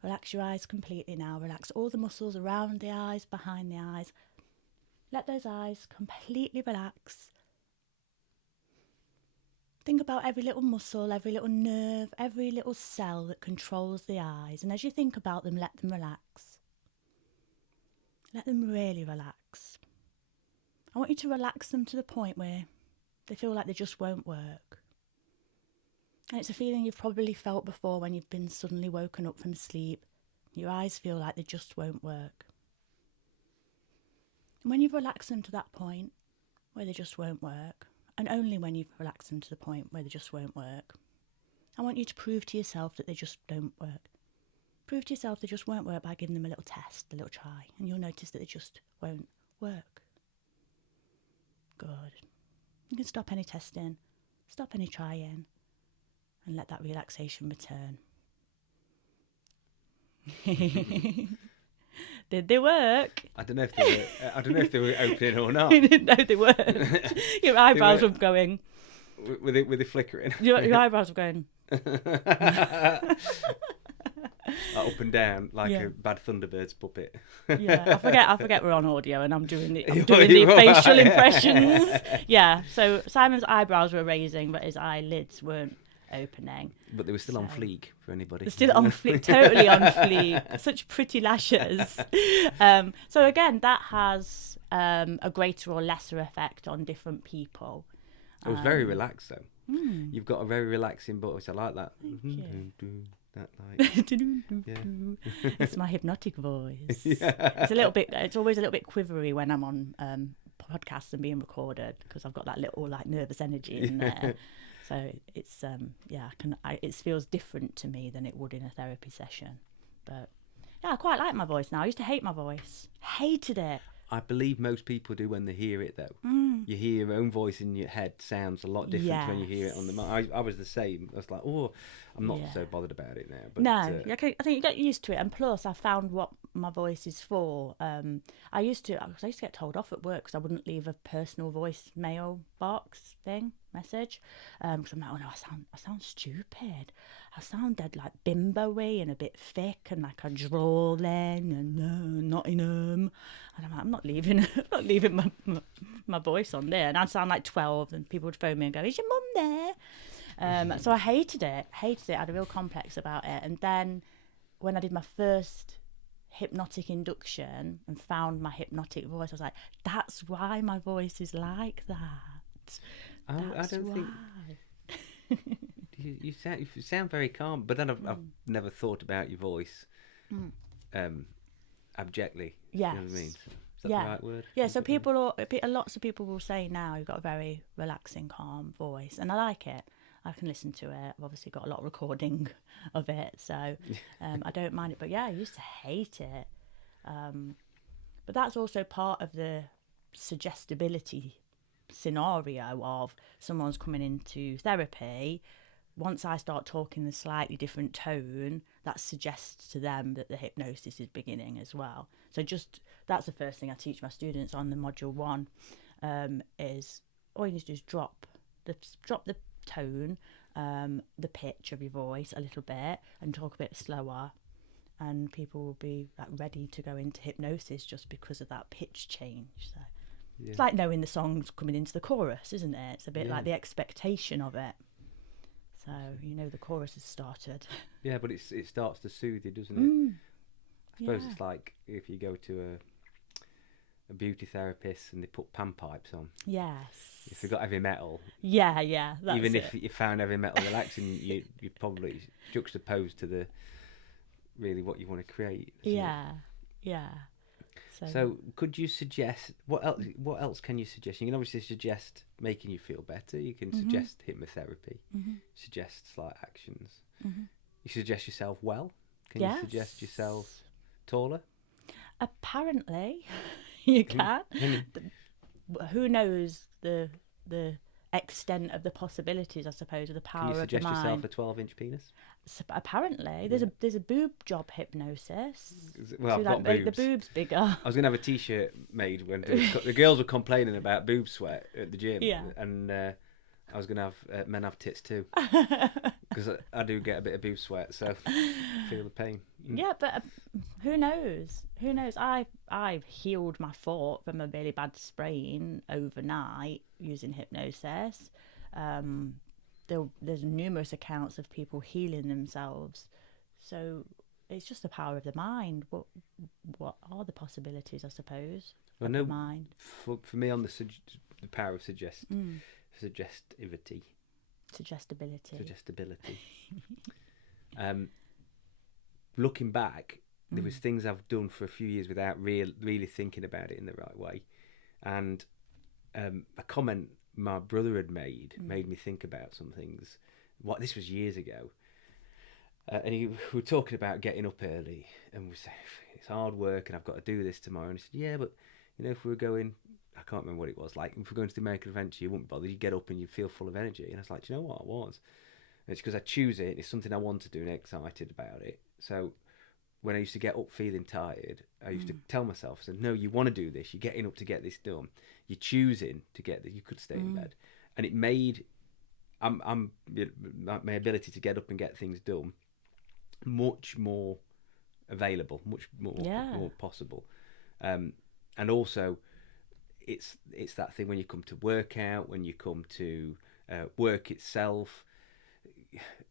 Relax your eyes completely now. Relax all the muscles around the eyes, behind the eyes. Let those eyes completely relax. Think about every little muscle, every little nerve, every little cell that controls the eyes. And as you think about them, let them relax. Let them really relax. I want you to relax them to the point where they feel like they just won't work. And it's a feeling you've probably felt before when you've been suddenly woken up from sleep. Your eyes feel like they just won't work. And when you've relaxed them to that point where they just won't work, and only when you've relaxed them to the point where they just won't work, I want you to prove to yourself that they just don't work. Prove to yourself they just won't work by giving them a little test, a little try, and you'll notice that they just won't work. Good. You can stop any testing, stop any trying, and let that relaxation return. Did they work? I don't know if they were opening or not. No, they weren't. Your eyebrows were going. With it flickering. Your eyebrows were going. Up and down like a bad Thunderbirds puppet. Yeah, I forget we're on audio and I'm doing the facial impressions. Yeah, so Simon's eyebrows were raising, but his eyelids weren't opening. But they were still on fleek for anybody. They're still on fleek, totally on fleek. Such pretty lashes. So again, that has a greater or lesser effect on different people. I was very relaxed though. You've got a very relaxing voice. I like that. That like, yeah. It's my hypnotic voice. Yeah. It's always a little bit quivery when I'm on podcasts and being recorded because I've got that little like nervous energy in there. So it's it feels different to me than it would in a therapy session. But yeah, I quite like my voice now. I used to hate my voice. Hated it. I believe most people do when they hear it though. You hear your own voice in your head sounds a lot different to when you hear it on the mic. I was the same. I was like, I'm not so bothered about it now. But, no, I think you get used to it. And plus, I found what my voice is for. I used to get told off at work because I wouldn't leave a personal voicemail message. Because I'm like, oh no, I sound stupid. I sound dead like bimbo-y and a bit thick and like a drawling and Nottingham. And I'm like, I'm not leaving my voice on there. And I'd sound like 12 and people would phone me and go, is your mum there? So I hated it. I had a real complex about it. And then when I did my first hypnotic induction and found my hypnotic voice, I was like, that's why my voice is like that. I don't think you sound very calm, but then I've never thought about your voice abjectly. Yes. You know what I mean? Is that the right word? Yeah, so lots of people will say now you've got a very relaxing, calm voice, and I like it. I can listen to it. I've obviously got a lot of recording of it, so I don't mind it. But yeah, I used to hate it. But that's also part of the suggestibility scenario of someone's coming into therapy. Once I start talking in a slightly different tone, that suggests to them that the hypnosis is beginning as well. So that's the first thing I teach my students on the module 1, is all you need to do is drop the tone, the pitch of your voice a little bit and talk a bit slower, and people will be like ready to go into hypnosis just because of that pitch change. So it's like knowing the song's coming into the chorus, isn't it? It's a bit like the expectation of it. So you know the chorus has started. Yeah, but it starts to soothe you, doesn't it? I suppose it's like if you go to a beauty therapist and they put pan pipes on. Yes. If you've got heavy metal. Yeah. Even if you found heavy metal relaxing, you probably juxtaposed to the really what you want to create. Yeah. So could you suggest what else can you suggest? You can obviously suggest making you feel better. You can suggest hypnotherapy. Suggest slight actions. You suggest yourself well. Can you suggest yourself taller? Apparently, you can. Who knows the extent of the possibilities? I suppose of the power of the mind. Can you suggest yourself a 12-inch penis? Apparently, there's a boob job hypnosis. Well, I've got make boobs. the boobs bigger. I was gonna have a T-shirt made when the girls were complaining about boob sweat at the gym, and I was gonna have men have tits too, because I do get a bit of boob sweat, so I feel the pain. Yeah, but who knows? I've healed my foot from a really bad sprain overnight using hypnosis. there's numerous accounts of people healing themselves. So it's just the power of the mind. What are the possibilities, I suppose, of the mind? For me, on the power of suggestibility. Looking back, there was things I've done for a few years without really thinking about it in the right way, and a comment my brother had made me think about some things. This was years ago, and we were talking about getting up early, and we said it's hard work, and I've got to do this tomorrow. And he said, yeah, but if we were going, I can't remember what it was, like if we're going to the American Adventure, you wouldn't bother. You get up and you feel full of energy. And I was like, do you know what? I was. And it's because I choose it. It's something I want to do and excited about it. So when I used to get up feeling tired, I used to tell myself, I said, no, you want to do this. You're getting up to get this done. You're choosing to get this. You could stay in bed. And it made my ability to get up and get things done much more available, much more possible. And also, it's that thing when you come to work out, when you come to work itself.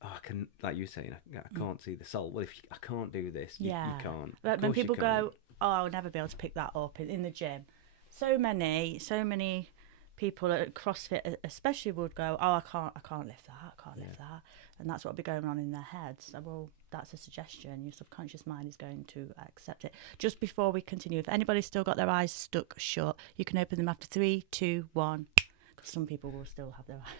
I can, like you were saying, I can't see the soul. Well, if I can't do this, you can't. But when people go, oh, I'll never be able to pick that up in the gym. So many people at CrossFit especially would go, oh, I can't lift that. And that's what will be going on in their heads. So, well, that's a suggestion. Your subconscious mind is going to accept it. Just before we continue, if anybody's still got their eyes stuck shut, you can open them after 3, 2, 1. Because some people will still have their eyes.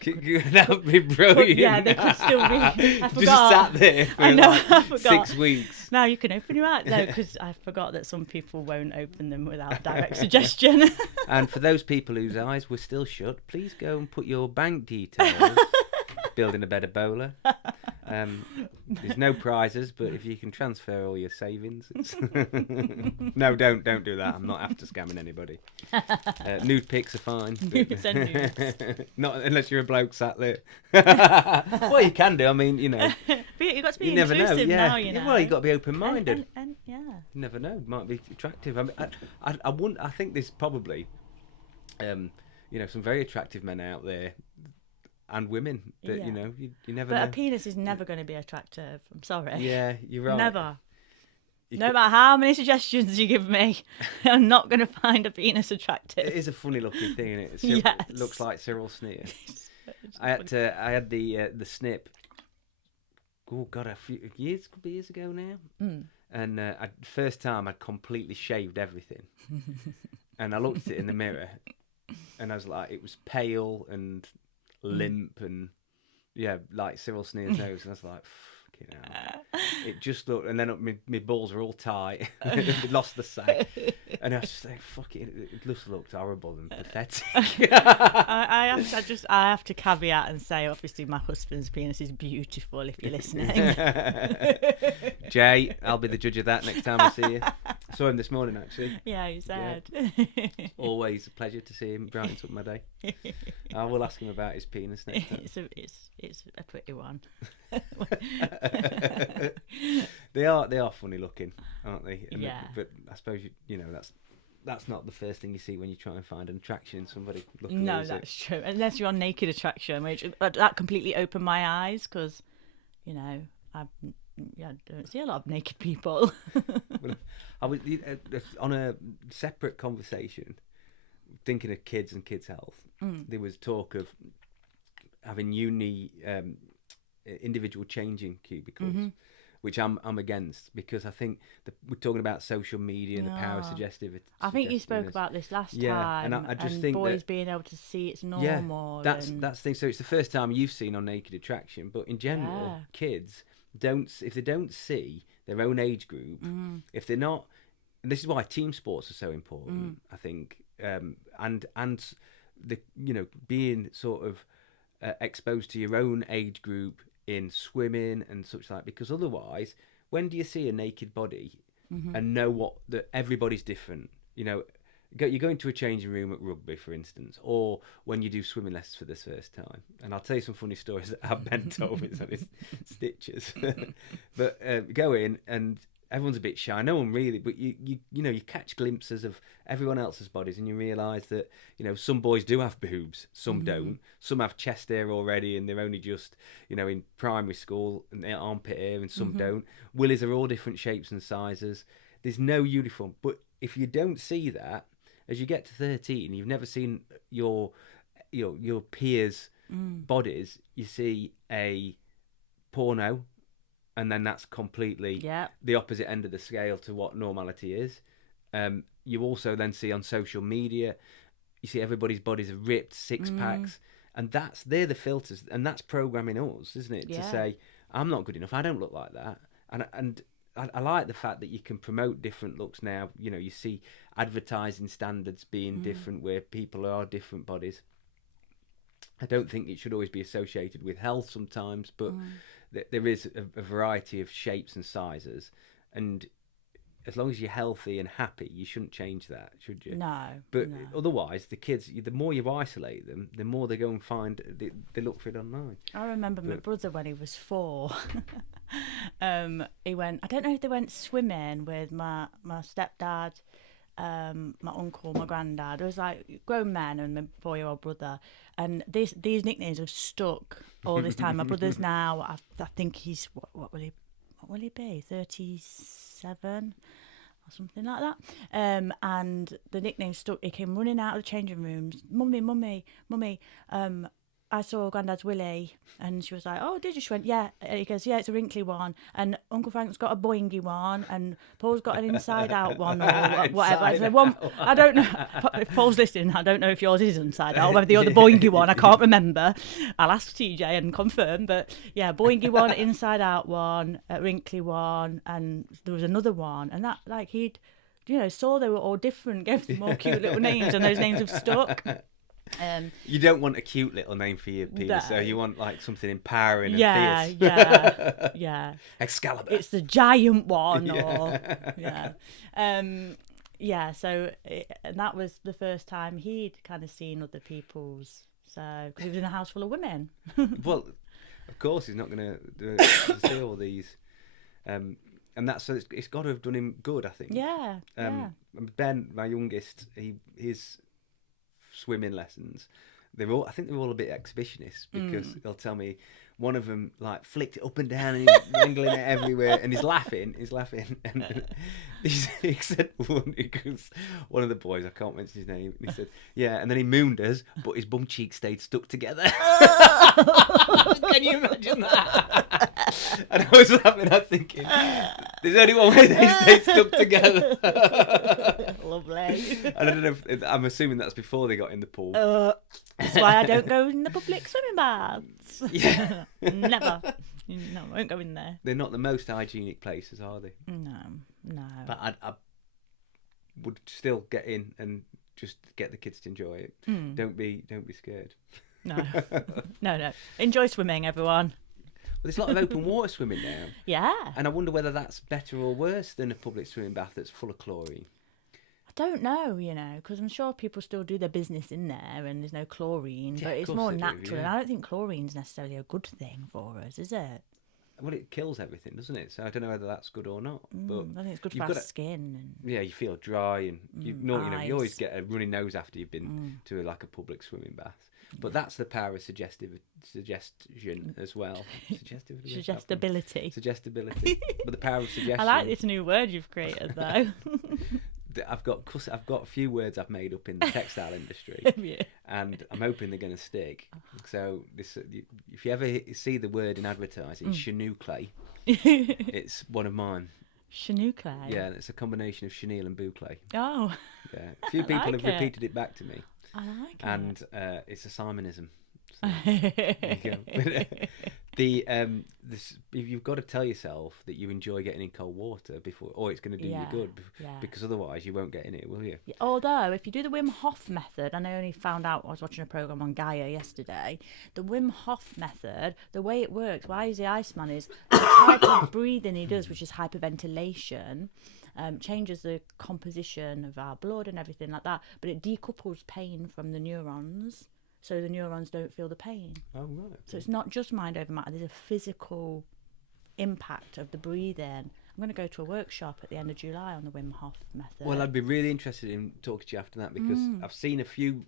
That would be brilliant. Yeah, they could still be. I forgot. Just sat there for I forgot. 6 weeks. Now you can open your eyes. No, because I forgot that some people won't open them without direct suggestion. And for those people whose eyes were still shut, please go and put your bank details. Building a better bowler. There's no prizes, but if you can transfer all your savings, no, don't do that. I'm not after scamming anybody. Nude pics are fine. Nudes and nudes. Not unless you're a bloke sat there. Well, you can do. I mean, But you've got to be never inclusive know. Yeah. now. Well, you've got to be open-minded. And yeah. You never know. Might be attractive. I mean, I wouldn't. I think there's probably, some very attractive men out there. And women that you never know. But a penis is never going to be attractive. I'm sorry. Yeah, you're right. Never. No matter how many suggestions you give me, I'm not going to find a penis attractive. It is a funny looking thing, isn't it? Yes. It looks like Cyril Sneer. I had the snip. Oh God, a couple of years ago now. And first time I'd completely shaved everything, and I looked at it in the mirror, and I was like, it was pale and limp and like Cyril Sneer's nose, and I was like, fucking hell. It just looked, and then my balls were all tight. It lost the sack, and I was just like, fuck it. It just looked horrible and pathetic. I have to caveat and say, obviously, my husband's penis is beautiful. If you're listening, Jay, I'll be the judge of that next time I see you. I saw him this morning, actually. Yeah, he said. Yeah. Always a pleasure to see him. Brightens up my day. I will ask him about his penis next time. It's a pretty one. They are funny looking, aren't they? And yeah. But I suppose that's not the first thing you see when you try and find an attraction in somebody. Looking No, that's true. Unless you're on Naked Attraction, which that completely opened my eyes because, I don't see a lot of naked people. I was on a separate conversation, thinking of kids and kids' health. There was talk of having individual changing cubicles, which I'm against, because I think we're talking about social media and the power of suggestivity. I think you spoke about this last time. And I just think boys being able to see it's normal. Yeah, that's the thing. So it's the first time you've seen on Naked Attraction, but in general, kids if they don't see their own age group, if they're not, and this is why team sports are so important, I think, and the being sort of exposed to your own age group in swimming and such like, because otherwise, when do you see a naked body and know that everybody's different? You go into a changing room at rugby, for instance, or when you do swimming lessons for the first time. And I'll tell you some funny stories that I've bent over on his stitches. But go in and everyone's a bit shy. No one really, but you know, you catch glimpses of everyone else's bodies, and you realise that, you know, some boys do have boobs, some don't. Some have chest hair already, and they're only just, you know, in primary school, and their armpit hair, and some don't. Willies are all different shapes and sizes. There's no uniform. But if you don't see that, as you get to 13, you've never seen your peers' bodies. You see a porno, and then that's completely the opposite end of the scale to what normality is. You also then see on social media, you see everybody's bodies are ripped, six packs, and they're the filters, and that's programming us, isn't it? To say, I'm not good enough, I don't look like that. And I like the fact that you can promote different looks now. You know, you see advertising standards being different, where people are different bodies. I don't think it should always be associated with health sometimes, but there is a variety of shapes and sizes, and as long as you're healthy and happy, you shouldn't change that, should you? No. But otherwise, the kids, the more you isolate them, the more they go and find, they look for it online. I remember my brother when he was 4. He went, I don't know if they went swimming with my stepdad, my uncle, my granddad. It was like grown men and my 4-year-old brother. And these nicknames have stuck all this time. My brother's now, I think he's, what will he be? 37 or something like that. And the nickname stuck. He came running out of the changing rooms. Mummy, I saw Granddad's Willie. And she was like, oh, did you? She went, yeah. He goes, yeah, it's a wrinkly one. And Uncle Frank's got a boingy one. And Paul's got an inside-out one or whatever. I said, well, I don't know. If Paul's listening, I don't know if yours is inside-out or whether the other boingy one. I can't remember. I'll ask TJ and confirm. But, yeah, boingy one, inside-out one, a wrinkly one. And there was another one. And that, like, he'd, you know, saw they were all different, gave them all cute little names. And those names have stuck. You don't want a cute little name for your penis, so you want like something empowering and fierce. Yeah. Excalibur. It's the giant one, or So and that was the first time he'd kind of seen other people's. So because he was in a house full of women. Well, of course he's not going to see all these, and that's so it's got to have done him good, I think. Yeah. Ben, my youngest, his swimming lessons, I think they're all a bit exhibitionist, because they'll tell me one of them like flicked it up and down and he's wrangling it everywhere, and he's laughing and he said one of the boys, I can't mention his name, he said, yeah, and then he mooned us, but his bum cheeks stayed stuck together. Can you imagine that? And I was laughing, I was thinking, there's only one way they stay stuck together. Lovely. And I don't know I'm assuming that's before they got in the pool. That's why I don't go in the public swimming baths. Yeah. Never. No, I won't go in there. They're not the most hygienic places, are they? No. But I would still get in and just get the kids to enjoy it. Don't be scared. No. Enjoy swimming, everyone. Well, there's a lot of open water swimming now. Yeah. And I wonder whether that's better or worse than a public swimming bath that's full of chlorine. I don't know, because I'm sure people still do their business in there and there's no chlorine, but it's more natural. And I don't think chlorine's necessarily a good thing for us, is it? Well, it kills everything, doesn't it? So I don't know whether that's good or not. But I think it's good for our skin. And yeah, you feel dry, and you always get a runny nose after you've been to a public swimming bath. But that's the power of suggestion as well. Suggestibility. Suggestibility. But the power of suggestion. I like this new word you've created, though. I've got a few words I've made up in the textile industry, and I'm hoping they're going to stick. So if you ever see the word in advertising, chenille, it's one of mine. Chenille? Yeah, it's a combination of chenille and boucle. Oh. Yeah, a few people have repeated it back to me. I like it. And it's a Simonism. So, there you go. You've got to tell yourself that you enjoy getting in cold water before, or it's going to do you good, because otherwise you won't get in it, will you? Yeah, although if you do the Wim Hof method, and I only found out, I was watching a programme on Gaia yesterday, the Wim Hof method, the way it works, why he's the Iceman, is the type of breathing he does, which is hyperventilation, changes the composition of our blood and everything like that, but it decouples pain from the neurons, so the neurons don't feel the pain. Oh, right. So it's not just mind over matter, there's a physical impact of the breathing, going to go to a workshop at the end of July on the Wim Hof method. Well, I'd be really interested in talking to you after that, because I've seen a few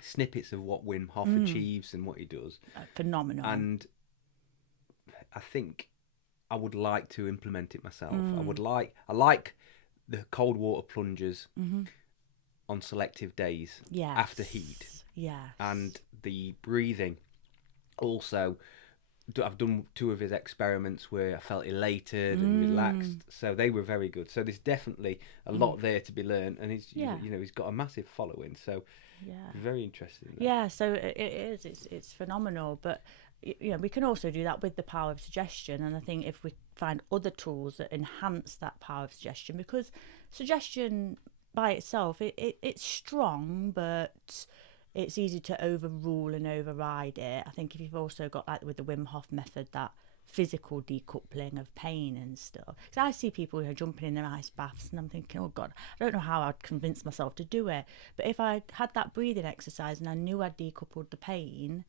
snippets of what Wim Hof achieves and what he does. Phenomenal. And I think I would like to implement it myself. I like the cold water plunges on selective days after heat. Yes. And the breathing. Also, I've done 2 of his experiments where I felt elated and relaxed, so they were very good. So there's definitely a lot there to be learned, and he's he's got a massive following, so very interesting. Yeah, so it is. It's phenomenal, but we can also do that with the power of suggestion. And I think if we find other tools that enhance that power of suggestion, because suggestion by itself it's strong, but it's easy to overrule and override it. I think if you've also got, like with the Wim Hof method, that physical decoupling of pain and stuff. Because I see people jumping in their ice baths, and I'm thinking, oh God, I don't know how I'd convince myself to do it. But if I had that breathing exercise and I knew I'd decoupled the pain,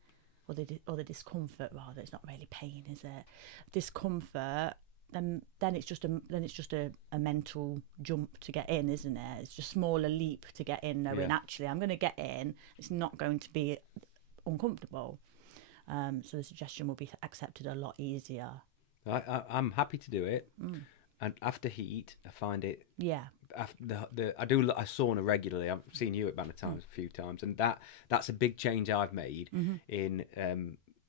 or the discomfort rather, it's not really pain, is it? Discomfort. Then it's just a mental jump to get in, isn't it? It's just a smaller leap to get in, knowing actually I'm going to get in. It's not going to be uncomfortable. So the suggestion will be accepted a lot easier. I'm happy to do it, and after heat, I find it. Yeah. After I sauna regularly. I've seen you at Banner Times a few times, and that's a big change I've made in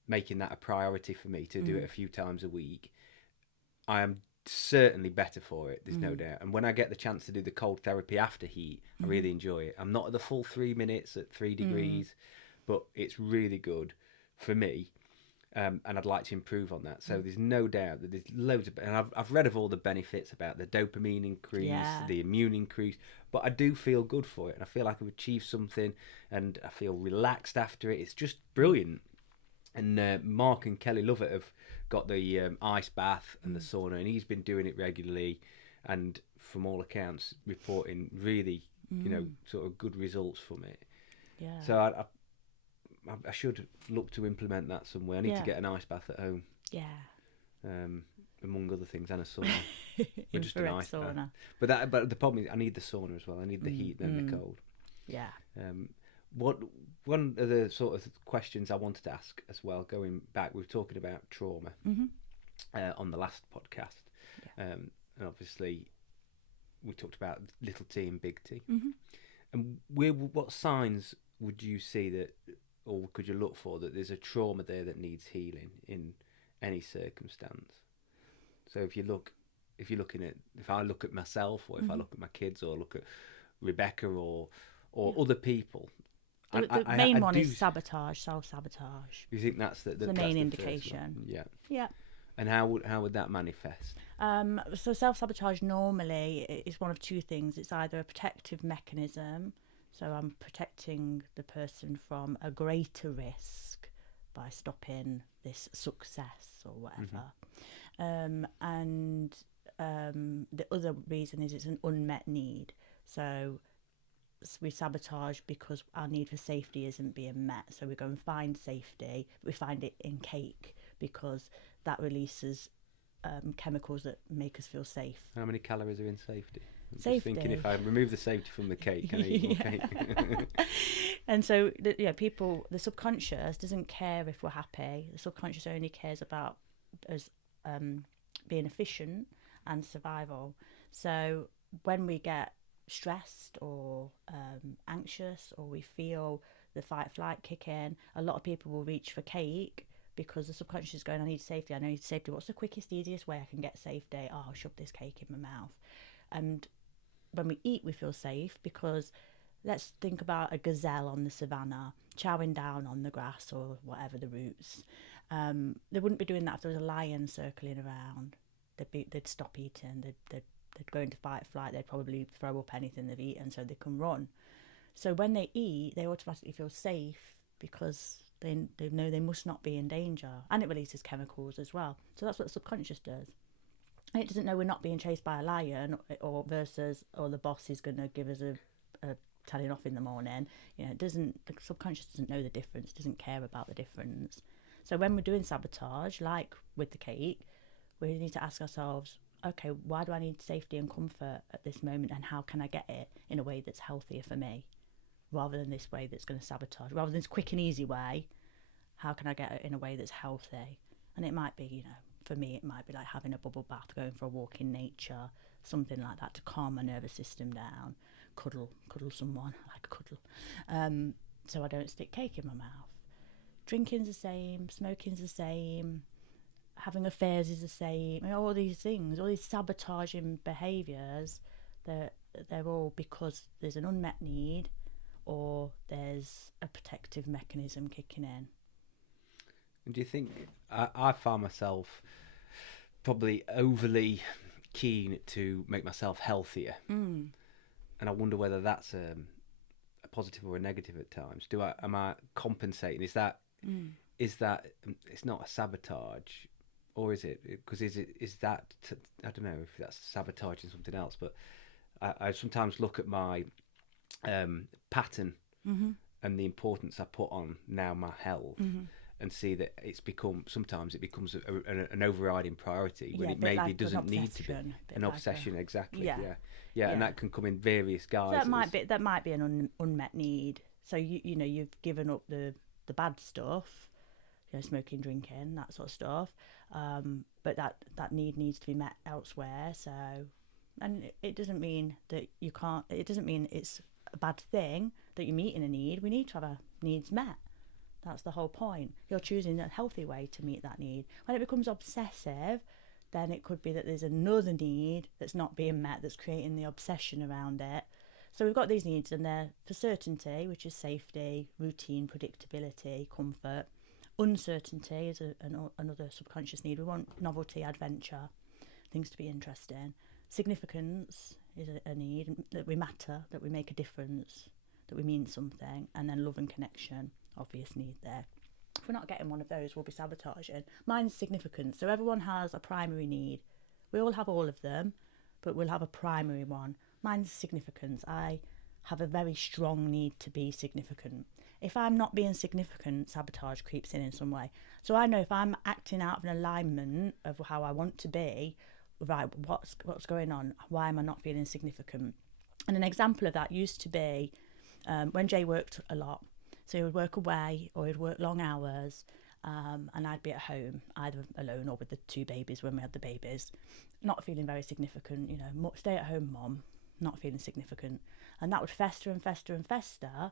making that a priority for me to do it a few times a week. I am certainly better for it, there's no doubt. And when I get the chance to do the cold therapy after heat, I really enjoy it. I'm not at the full 3 minutes at 3 degrees, but it's really good for me. And I'd like to improve on that. So there's no doubt that there's loads of... And I've read of all the benefits about the dopamine increase, the immune increase, but I do feel good for it. And I feel like I've achieved something, and I feel relaxed after it. It's just brilliant. And Mark and Kelly Lovett have got the ice bath and the sauna, and he's been doing it regularly, and from all accounts reporting really sort of good results from it. So I should look to implement that somewhere. I need to get an ice bath at home, among other things, and a sauna. But just an ice sauna. But the problem is I need the sauna as well. I need the heat and the cold. One of the sort of questions I wanted to ask as well, going back, we were talking about trauma on the last podcast, and obviously we talked about little T and big T. And what signs would you see that, or could you look for that there's a trauma there that needs healing in any circumstance? So if I look at myself, or if I look at my kids, or look at Rebecca, or other people. The main one is sabotage, self-sabotage. You think that's the main indication? Yeah. And how would that manifest? So self-sabotage normally is one of 2 things. It's either a protective mechanism, so I'm protecting the person from a greater risk by stopping this success or whatever. And the other reason is it's an unmet need. So we sabotage because our need for safety isn't being met. So we go and find safety. We find it in cake because that releases chemicals that make us feel safe. How many calories are in safety? I'm Safety. just thinking, if I remove the safety from the cake, can I eat more cake? And so, people, the subconscious doesn't care if we're happy. The subconscious only cares about us being efficient and survival. So when we get stressed or anxious, or we feel the fight flight kick in, a lot of people will reach for cake because the subconscious is going, I need safety. What's the quickest, easiest way I can get safety? I'll shove this cake in my mouth. And when we eat, we feel safe because let's think about a gazelle on the savannah chowing down on the grass or whatever the roots. They wouldn't be doing that if there was a lion circling around. They'd stop eating. They'd go into fight flight. They'd probably throw up anything they've eaten so they can run. So when they eat, they automatically feel safe because they know they must not be in danger, and it releases chemicals as well. So that's what the subconscious does. And it doesn't know we're not being chased by a lion, or the boss is going to give us a telling off in the morning. The subconscious doesn't know the difference, doesn't care about the difference. So when we're doing sabotage, like with the cake, we need to ask ourselves, okay, why do I need safety and comfort at this moment, and how can I get it in a way that's healthier for me, rather than this way that's going to sabotage, rather than this quick and easy way, how can I get it in a way that's healthy? And it might be, for me, it might be like having a bubble bath, going for a walk in nature, something like that to calm my nervous system down, cuddle someone, I like a cuddle, so I don't stick cake in my mouth. Drinking's the same, smoking's the same, having affairs is the same. All these things, all these sabotaging behaviours, they're all because there's an unmet need or there's a protective mechanism kicking in. And do you think I found myself probably overly keen to make myself healthier, and I wonder whether that's a positive or a negative at times. Am I compensating? Is that it's not a sabotage, or is it? Because is that I don't know if that's sabotaging something else, but I sometimes look at my pattern and the importance I put on now my health. And see that sometimes it becomes an overriding priority when it maybe like doesn't need to be an obsession. Like exactly. Yeah, and that can come in various guises. So that might be an unmet need. So you've given up the bad stuff, smoking, drinking, that sort of stuff. But that need needs to be met elsewhere. So, and it doesn't mean that you can't. It doesn't mean it's a bad thing that you're meeting a need. We need to have our needs met. That's the whole point. You're choosing a healthy way to meet that need. When it becomes obsessive, then it could be that there's another need that's not being met that's creating the obsession around it. So we've got these needs, and they're for certainty, which is safety, routine, predictability, comfort. Uncertainty is another subconscious need. We want novelty, adventure, things to be interesting. Significance is a need, that we matter, that we make a difference, that we mean something. And then love and connection, obvious need there. If we're not getting one of those, we'll be sabotaging. Mine's significance. So everyone has a primary need. We all have all of them, but we'll have a primary one. Mine's significance. I have a very strong need to be significant. If I'm not being significant, sabotage creeps in some way. So I know if I'm acting out of an alignment of how I want to be, right, what's going on? Why am I not feeling significant? And an example of that used to be when Jay worked a lot. So he would work away or he'd work long hours, and I'd be at home, either alone or with the two babies when we had the babies, not feeling very significant, stay-at-home mom, not feeling significant. And that would fester and fester and fester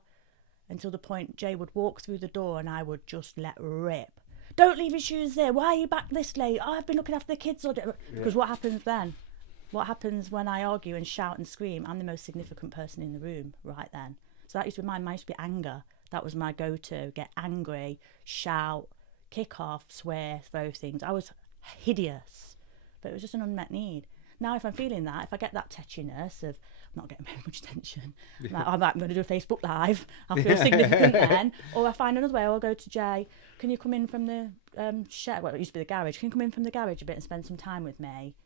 until the point Jay would walk through the door and I would just let rip. Don't leave your shoes there. Why are you back this late? Oh, I've been looking after the kids all day. Because what happens then? What happens when I argue and shout and scream? I'm the most significant person in the room right then. So that used to be mine. Mine used to be anger. That was my go-to. Get angry, shout, kick off, swear, throw things. I was hideous, but it was just an unmet need. Now, if I'm feeling that, if I get that tetchiness of I'm not getting very much attention, I'm going to do a Facebook Live, I'll feel significant then. Or I find another way, or I'll go to Jay, can you come in from the shed? Well, it used to be the garage. Can you come in from the garage a bit and spend some time with me?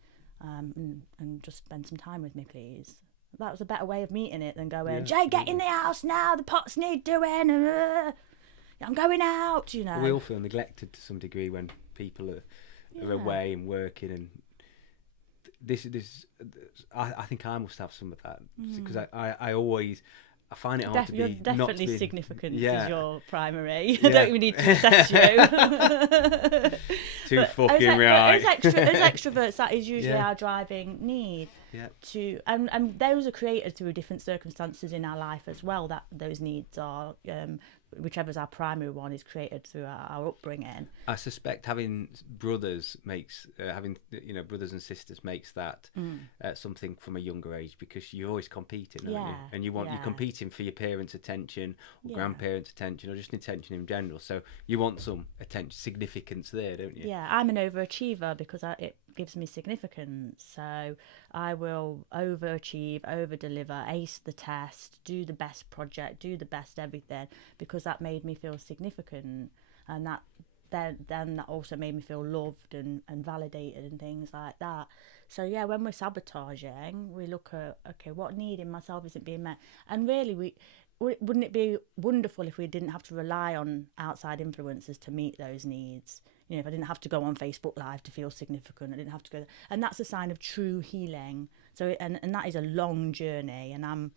And just spend some time with me, please. That was a better way of meeting it than going, Jay, get in the house now, the pots need doing, I'm going out, We all feel neglected to some degree when people are away and working, and I think I must have some of that, because I find it hard to be you're definitely not to be, significance is your primary. I don't even need to assess you. Too fucking right. As extroverts, that is usually our driving need. Yeah. And those are created through different circumstances in our life as well. That those needs are, whichever's our primary one, is created through our upbringing. I suspect having brothers makes brothers and sisters makes that something from a younger age, because you're always competing, aren't you? And you're competing for your parents' attention or grandparents' attention or just attention in general. So you want some attention, significance there, don't you? Yeah, I'm an overachiever because it gives me significance. So I will overachieve, over-deliver, ace the test, do the best project, do the best everything, because that made me feel significant. And that then that also made me feel loved and validated and things like that. So yeah, when we're sabotaging, we look at, okay, what need in myself isn't being met? And really, wouldn't it be wonderful if we didn't have to rely on outside influences to meet those needs? You know, if I didn't have to go on Facebook Live to feel significant, I didn't have to go, and that's a sign of true healing. So, and that is a long journey, and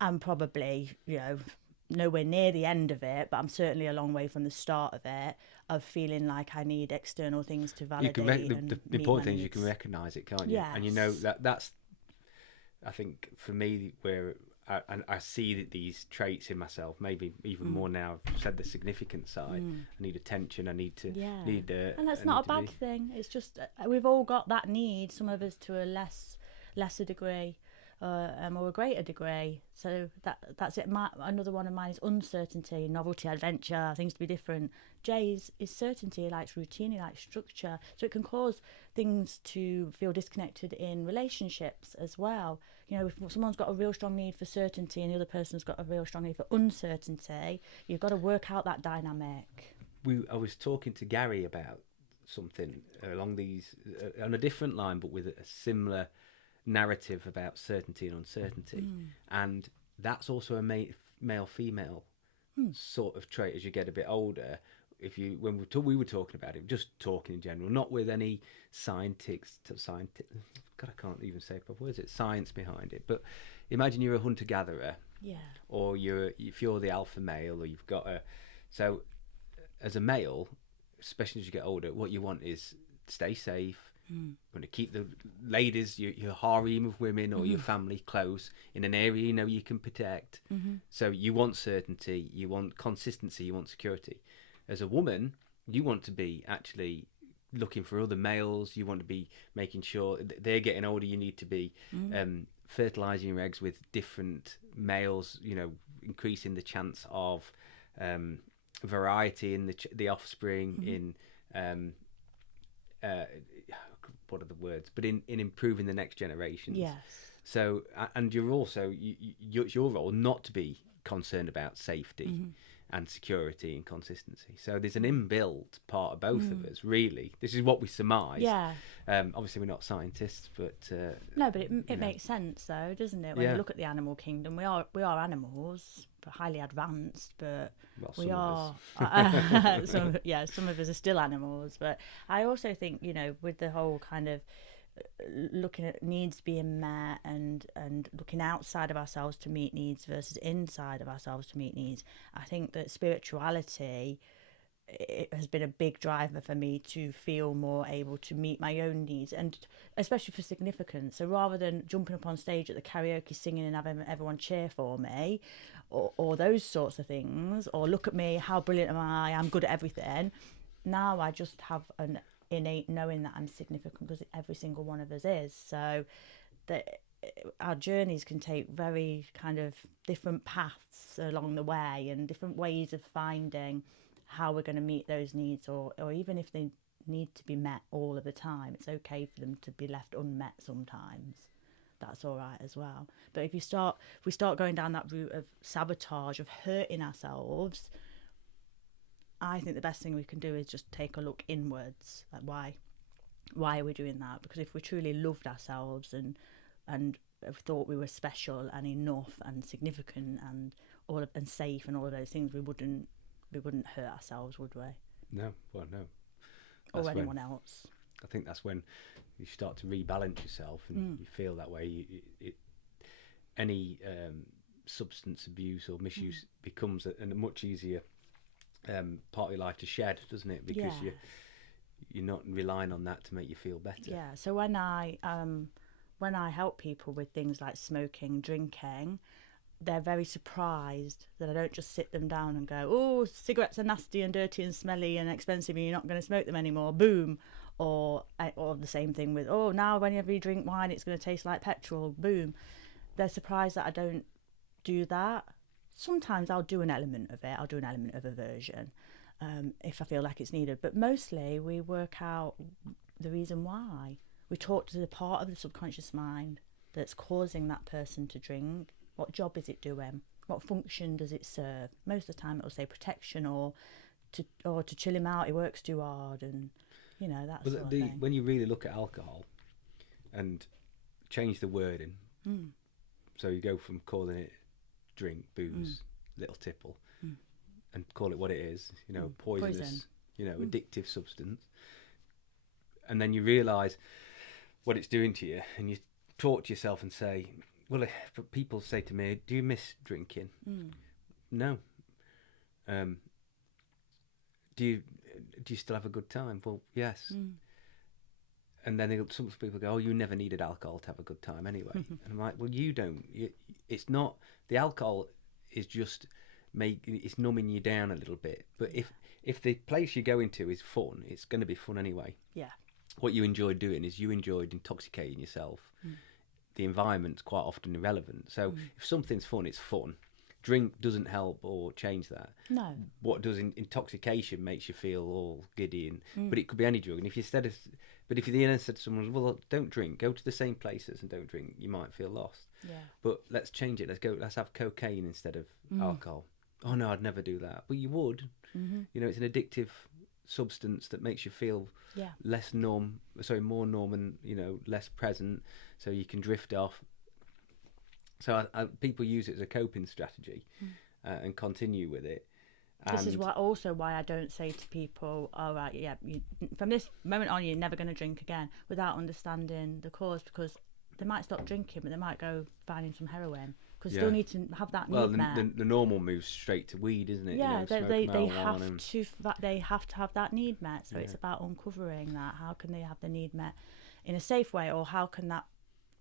I'm probably, you know, nowhere near the end of it, but I'm certainly a long way from the start of it, of feeling like I need external things to validate. The important thing is you can recognise it, can't you? Yes. And you know that's, I think, for me, where I see that these traits in myself, maybe even more now. I've said the significant side. I need attention. I need to need. And that's not a bad thing. It's just we've all got that need. Some of us to a lesser degree, or a greater degree. So that's it. Another one of mine is uncertainty, novelty, adventure, things to be different. Jay's is certainty. He likes routine. He likes structure. So it can cause things to feel disconnected in relationships as well. You know, if someone's got a real strong need for certainty and the other person's got a real strong need for uncertainty, you've got to work out that dynamic. I was talking to Gary about something along these, on a different line, but with a similar narrative about certainty and uncertainty. And that's also a male-female sort of trait as you get a bit older. When we were talking about it, just talking in general, not with any scientific, God, I can't even say proper words. It's science behind it. But imagine you're a hunter-gatherer, or if you're the alpha male, or you've got so as a male, especially as you get older, what you want is stay safe. You want to keep the ladies, your harem of women, or your family close in an area you know you can protect. So you want certainty, you want consistency, you want security. As a woman, you want to be actually looking for other males. You want to be making sure they're getting older. You need to be fertilizing your eggs with different males, you know, increasing the chance of variety in the offspring, in what are the words, but in improving the next generations. Yes. So, and you're also, it's your role not to be concerned about safety and security and consistency. So there's an inbuilt part of both of us, really. This is what we surmise. Yeah. Obviously, we're not scientists, but no, but it makes sense, though, doesn't it? When you look at the animal kingdom, we are animals, but highly advanced. But we are. Some of us are still animals. But I also think, you know, with the whole kind of looking at needs being met and looking outside of ourselves to meet needs versus inside of ourselves to meet needs, I think that spirituality, it has been a big driver for me to feel more able to meet my own needs, and especially for significance. So rather than jumping up on stage at the karaoke singing and having everyone cheer for me, or those sorts of things, or look at me, how brilliant am I'm good at everything, now I just have an innate knowing that I'm significant, because every single one of us is. So that our journeys can take very kind of different paths along the way, and different ways of finding how we're going to meet those needs, or even if they need to be met all of the time, it's okay for them to be left unmet sometimes. That's all right as well. But if we start going down that route of sabotage, of hurting ourselves, I think the best thing we can do is just take a look inwards. Like, why are we doing that? Because if we truly loved ourselves and thought we were special and enough and significant and safe and all of those things, we wouldn't hurt ourselves, would we? No, well, no. Or anyone else. I think that's when you start to rebalance yourself, and you feel that way. Any substance abuse or misuse becomes a much easier part of your life to shed, doesn't it? Because you're not relying on that to make you feel better. Yeah. So when I help people with things like smoking, drinking, they're very surprised that I don't just sit them down and go, oh, cigarettes are nasty and dirty and smelly and expensive and you're not going to smoke them anymore, boom. Or the same thing with, oh, now whenever you drink wine it's going to taste like petrol, boom. They're surprised that I don't do that. Sometimes I'll do an element of it. I'll do an element of aversion if I feel like it's needed. But mostly we work out the reason why. We talk to the part of the subconscious mind that's causing that person to drink. What job is it doing? What function does it serve? Most of the time it'll say protection or to chill him out, he works too hard, and you know, that sort of thing. When you really look at alcohol and change the wording, so you go from calling it drink, booze, little tipple, and call it what it is, you know, poisonous addictive substance. And then you realise what it's doing to you, and you talk to yourself and say, well, if people say to me, do you miss drinking? No. Do you still have a good time? Well, yes. And then some people go, oh, you never needed alcohol to have a good time anyway. And I'm like, well, you don't. It's not, the alcohol is just it's numbing you down a little bit. But if the place you're going to is fun, it's going to be fun anyway. Yeah. What you enjoyed doing is you enjoyed intoxicating yourself. The environment's quite often irrelevant. So if something's fun, it's fun. Drink doesn't help or change that. No. What does intoxication makes you feel all giddy, but it could be any drug. And if you but if you then said to someone, well, don't drink, go to the same places and don't drink, you might feel lost. Yeah. But let's change it. Let's have cocaine instead of alcohol. Oh no, I'd never do that. But you would. It's an addictive substance that makes you feel more numb and less present, so you can drift off. So people use it as a coping strategy and continue with it. This is why I don't say to people, all right, yeah, from this moment on, you're never going to drink again, without understanding the cause, because they might stop drinking, but they might go finding some heroin, because they still need to have that need met. The normal moves straight to weed, isn't it? Yeah, they have to have that need met. So it's about uncovering that. How can they have the need met in a safe way, or how can that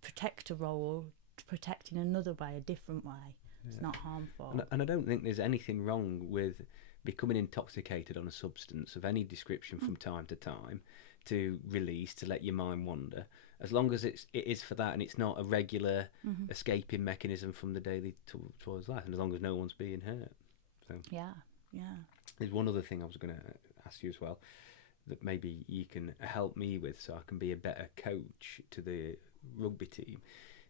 protector role protect in another way, a different way? It's not harmful. And I don't think there's anything wrong with becoming intoxicated on a substance of any description from time to time to release, to let your mind wander, as long as it is for that and it's not a regular escaping mechanism from the daily towards life, and as long as no one's being hurt. So yeah. There's one other thing I was going to ask you as well, that maybe you can help me with, so I can be a better coach to the rugby team.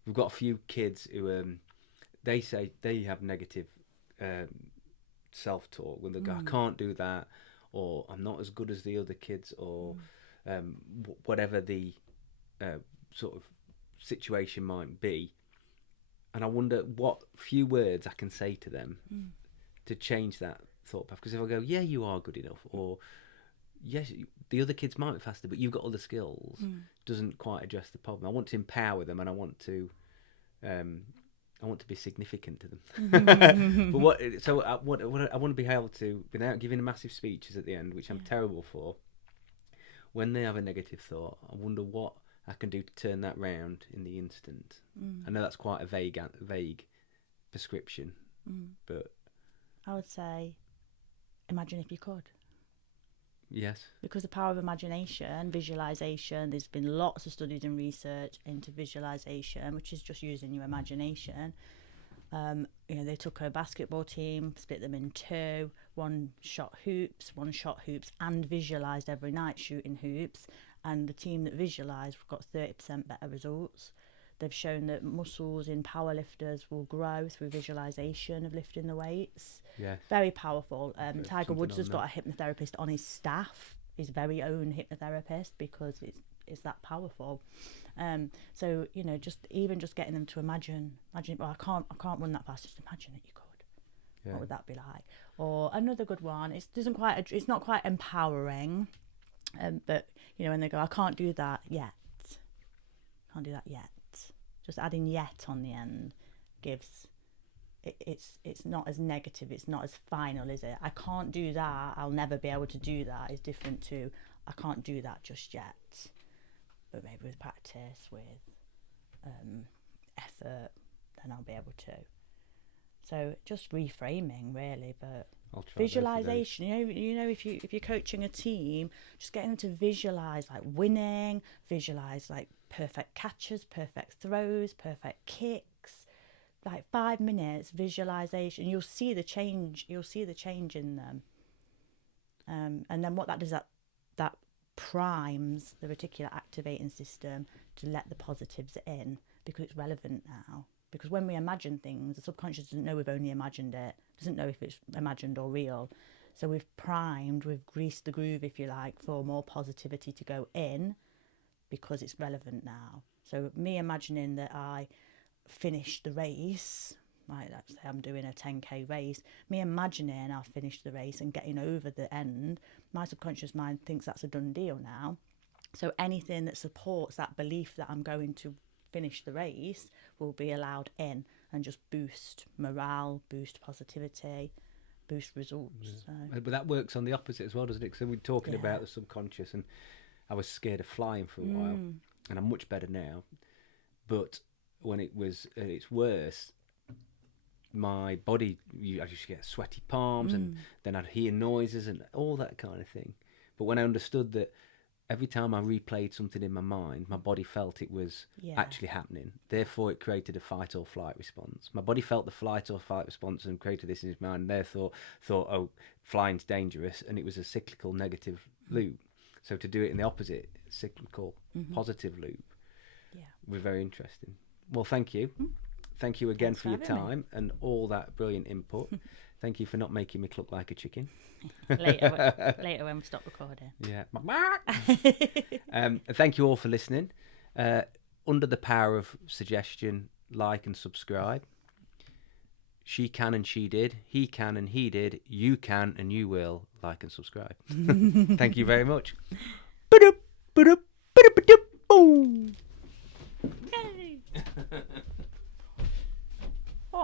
We've got a few kids who they say they have negative self-talk when they go, I can't do that, or I'm not as good as the other kids, or whatever the sort of situation might be. And I wonder what few words I can say to them to change that thought path. Because if I go, yeah, you are good enough, or yes, the other kids might be faster, but you've got other skills, doesn't quite address the problem. I want to empower them, and I want to be significant to them. But I want to be able to, without giving massive speeches at the end, which I'm terrible for, when they have a negative thought, I wonder what I can do to turn that round in the instant. I know that's quite a vague prescription, but I would say, imagine if you could. Yes. Because the power of imagination, visualization, there's been lots of studies and research into visualization, which is just using your imagination. They took a basketball team, split them in two, one shot hoops, and visualized every night shooting hoops. And the team that visualized got 30% better results. They've shown that muscles in powerlifters will grow through visualization of lifting the weights. Yeah. Very powerful. Tiger Woods has got a hypnotherapist on his staff, his very own hypnotherapist, because it's that powerful. So just getting them to imagine. Well, I can't run that fast. Just imagine that you could. Yeah. What would that be like? Or another good one. It's not quite empowering, but when they go, I can't do that yet. Can't do that yet. Just adding yet on the end gives it's not as negative, it's not as final, is it? I can't do that, I'll never be able to do that is different to I can't do that just yet. But maybe with practice, with effort, then I'll be able to. So just reframing really, but visualization, if you're coaching a team, just getting them to visualize like winning, visualize like perfect catches, perfect throws, perfect kicks, like 5 minutes visualization. You'll see the change in them, and then what that does, that primes the reticular activating system to let the positives in, because it's relevant now. Because when we imagine things, the subconscious doesn't know we've only imagined it, doesn't know if it's imagined or real. So we've greased the groove, if you like, for more positivity to go in, because it's relevant now. So me imagining that I finished the race, like let's say I'm doing a 10k race, me imagining I'll finish the race and getting over the end my subconscious mind thinks that's a done deal now. So anything that supports that belief that I'm going to finish the race will be allowed in and just boost morale, boost positivity, boost results. So. But that works on the opposite as well, doesn't it? So we're talking about the subconscious, and I was scared of flying for a while, and I'm much better now. But when it was at its worst, my body, I just get sweaty palms, and then I'd hear noises and all that kind of thing. But when I understood that every time I replayed something in my mind, my body felt it was actually happening. Therefore, it created a fight or flight response. My body felt the flight or flight response and created this in his mind. And therefore, thought, oh, flying's dangerous. And it was a cyclical negative loop. So to do it in the opposite, cyclical positive loop, was very interesting. Well, thank you. Thank you again for your time and all that brilliant input. Thank you for not making me look like a chicken. later when we stop recording. Yeah. Thank you all for listening. Under the power of suggestion, like and subscribe. She can and she did. He can and he did. You can and you will like and subscribe. Thank you very much. Ba-doop, ba-doop.